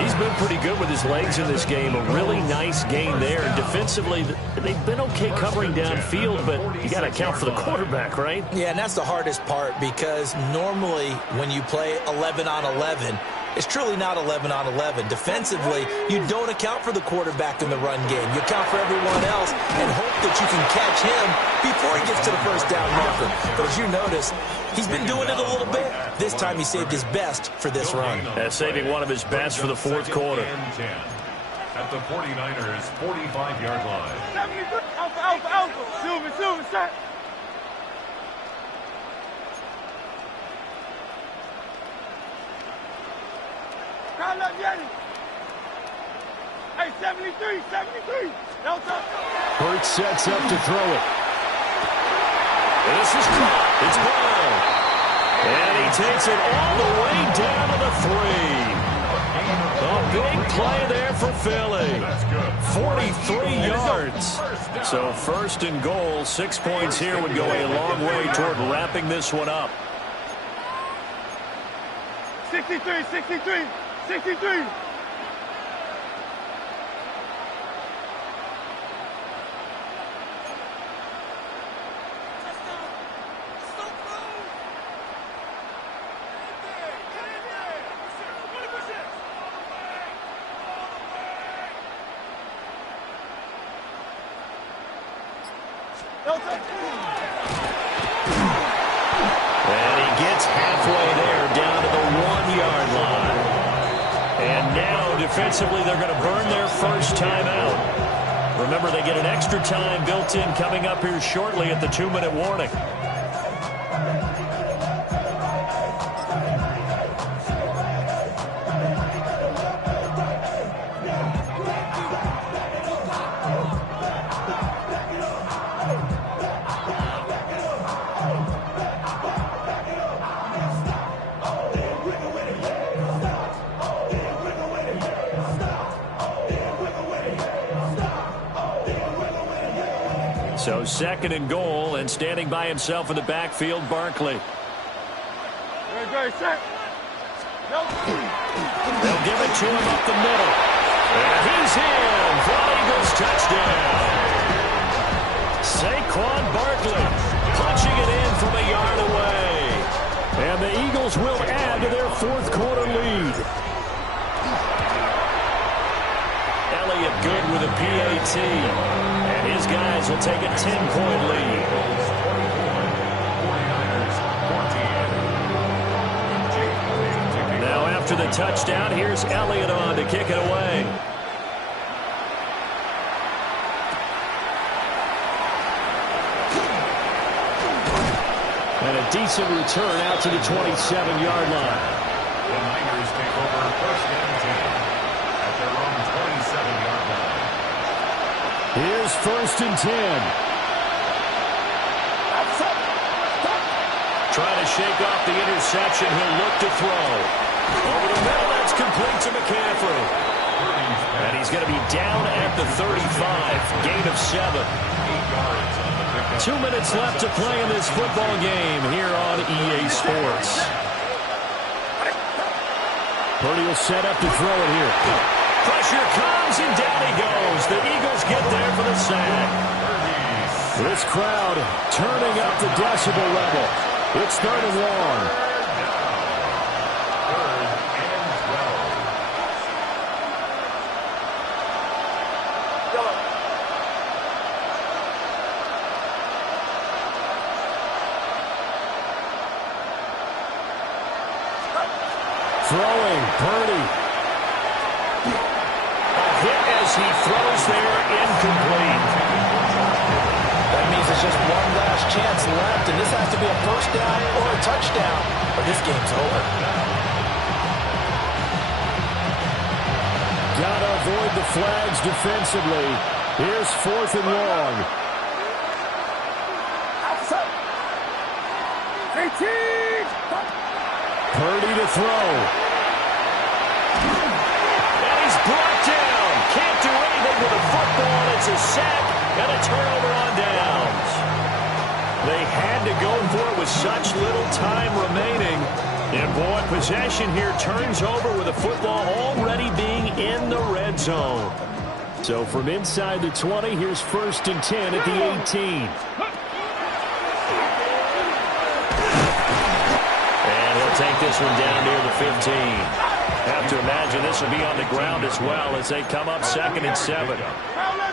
He's been pretty good with his legs in this game. A really nice gain there. And defensively, they've been okay covering downfield, but you got to account for the quarterback, right? Yeah, and that's the hardest part because normally when you play 11 on 11, it's truly not 11 on 11. Defensively, you don't account for the quarterback in the run game. You account for everyone else and hope that you can catch him before he gets to the first down marker. But as you notice, he's been doing it a little bit. This time he saved his best for this run. Saving one of his best for the fourth quarter. At the 49ers' 45-yard line. Alpha. Silver, set. Call up Yanni. Hey, 73. No touch. Hurts sets up to throw it. This is caught. It's Brown. And he takes it all the way down to the 3. A big play there for Philly. 43 yards. So first and goal, 6 points here would go a long way toward wrapping this one up. 63. And he gets halfway there, down to the 1-yard line. And now, defensively, they're going to burn their first timeout. Remember, they get an extra time built in coming up here shortly at the 2-minute warning. So second and goal, and standing by himself in the backfield, Barkley. Very set. No. They'll give it to him up the middle. And he's in for an Eagles touchdown. Saquon Barkley punching it in from a yard away. And the Eagles will add to their fourth quarter lead. Elliott good with a PAT. And his guys will take a 10-point lead. Now after the touchdown, here's Elliott on to kick it away. And a decent return out to the 27-yard line. The Niners take over first and 10 at their own 27-yard line. Here's first and 10. Trying to shake off the interception. He'll look to throw. Over the middle, that's complete to McCaffrey. And he's going to be down at the 35. Gain of 7. 2 minutes left to play in this football game here on EA Sports. Purdy will set up to throw it here. Pressure comes, and down he goes. The Eagles get there for the sack. This crowd turning up the decibel level. It's third and long. Throwing, Purdy. A hit as he throws there, incomplete. That means it's just one last chance left, and this has to be a first down or a touchdown, or this game's over. Gotta avoid the flags defensively. Here's fourth and long. Purdy to throw. And he's brought down. Can't do anything with the football. It's a sack and a turnover on downs. They had to go for it with such little time remaining. And, boy, possession here turns over with the football already being in the red zone. So from inside the 20, here's 1st and 10 at the 18. And he'll take this one down near the 15. Have to imagine this will be on the ground as well as they come up 2nd and 7.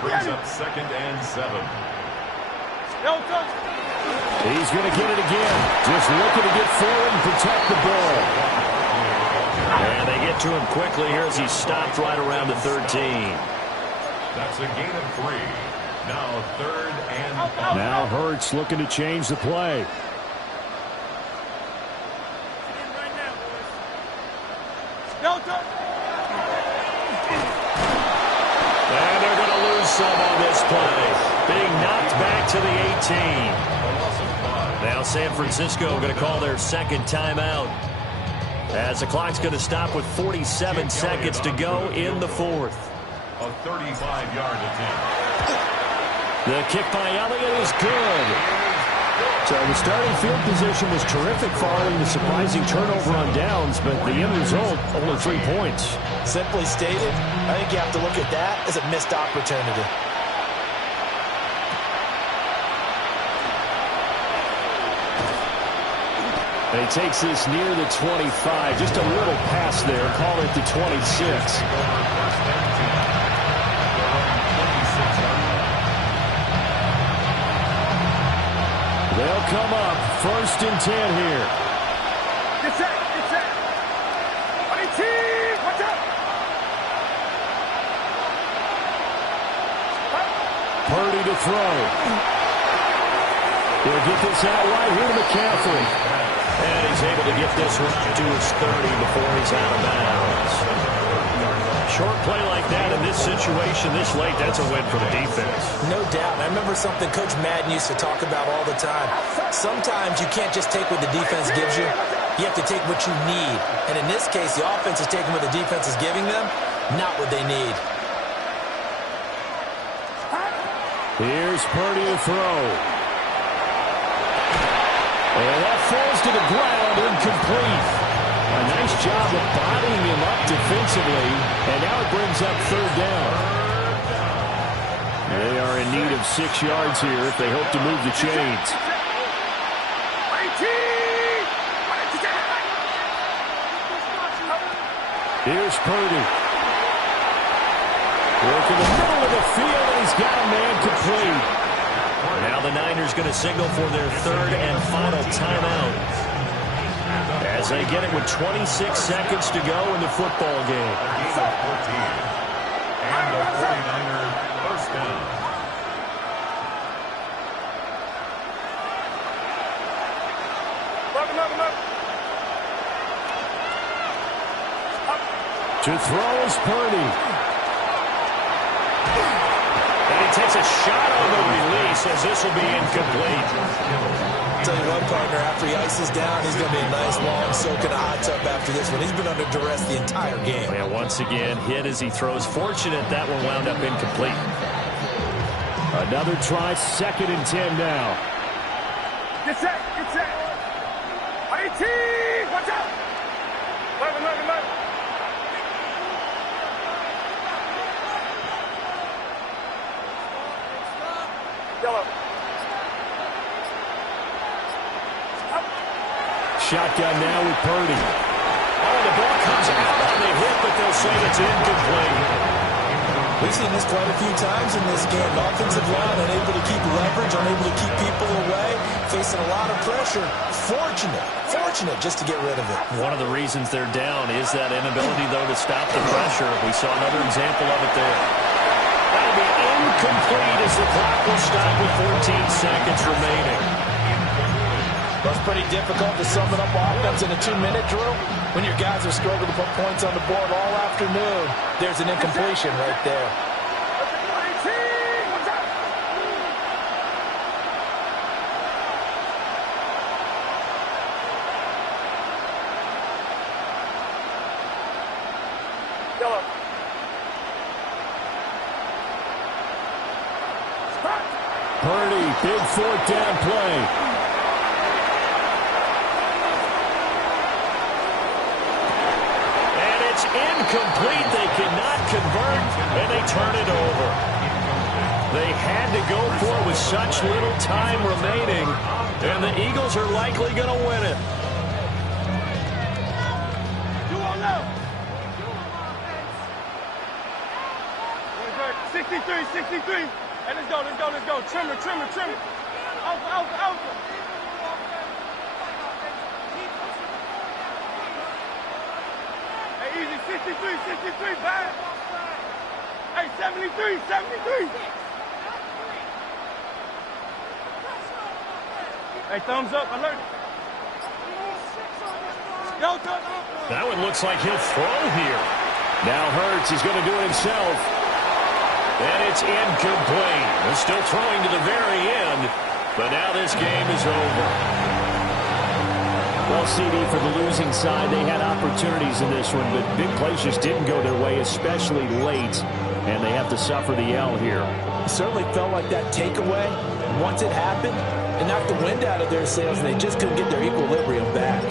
Brings up 2nd and 7. He's going to get it again. Just looking to get forward and protect the ball. And they get to him quickly here as he's stopped right around the 13. That's a gain of 3. Now 3rd and 5. Now Hurts looking to change the play. And they're going to lose some on this play. Being knocked back to the 18. Now San Francisco going to call their 2nd timeout, as the clock's going to stop with 47 seconds to go in the 4th. A 35-yard attempt. The kick by Elliott is good. So the starting field position was terrific following the surprising turnover on downs, but the end result, only 3 points. Simply stated, I think you have to look at that as a missed opportunity. And he takes this near the 25. Just a little pass there. Call it the 26. They'll come up 1st and 10 here. Get set, get set. 18, watch out. Purdy to throw. He'll get this out wide here to McCaffrey. And he's able to get this one to his 30 before he's out of bounds. Short play like that in this situation this late, that's a win for the defense. No doubt. I remember something Coach Madden used to talk about all the time. Sometimes you can't just take what the defense gives you. You have to take what you need. And in this case, the offense is taking what the defense is giving them, not what they need. Here's Purdy to throw. And that falls to the ground, incomplete. A nice job of bodying him up defensively, and now it brings up 3rd down. They are in need of 6 yards here if they hope to move the chains. Here's Purdy. Work in the middle of the field, and he's got a man complete. Now the Niners going to signal for their 3rd and final timeout, as they get it with 26 seconds to go in the football game. A gain of 14. And the 49ers 1st down. To throw is Purdy. And he takes a shot on the release, as this will be incomplete. Tell you what, partner, after he ices down, he's going to be a nice long soak in a hot tub after this one. He's been under duress the entire game. And once again, hit as he throws. Fortunate that one wound up incomplete. Another try, 2nd and 10 now. Get set, get set. 18, watch out. 11. Yellow. Shotgun now with Purdy. Oh, the ball comes out on the hit, but they'll say it's incomplete. We've seen this quite a few times in this game. Offensive line unable to keep leverage, unable to keep people away, facing a lot of pressure. Fortunate just to get rid of it. One of the reasons they're down is that inability, though, to stop the pressure. We saw another example of it there. That'll be incomplete as the clock will stop with 14 seconds remaining. Well, it's pretty difficult to sum it up offense in a 2-minute drill when your guys are struggling to put points on the board all afternoon. There's an incompletion right there. Purdy, big 4th down play. incomplete. They cannot convert, and they turn it over. They had to go for it with such little time remaining, and the Eagles are likely going to win it. 63. Hey, let's go. Trim it. Alpha. Hey, easy. 63, bad. Hey, 73. Hey, thumbs up, alert. That one looks like he'll throw here. Now Hurts is going to do it himself. And it's incomplete. They're still throwing to the very end, but now this game is over. Well, CD, for the losing side, they had opportunities in this one, but big plays just didn't go their way, especially late, and they have to suffer the L here. It certainly felt like that takeaway. Once it happened, it knocked the wind out of their sails, and they just couldn't get their equilibrium back.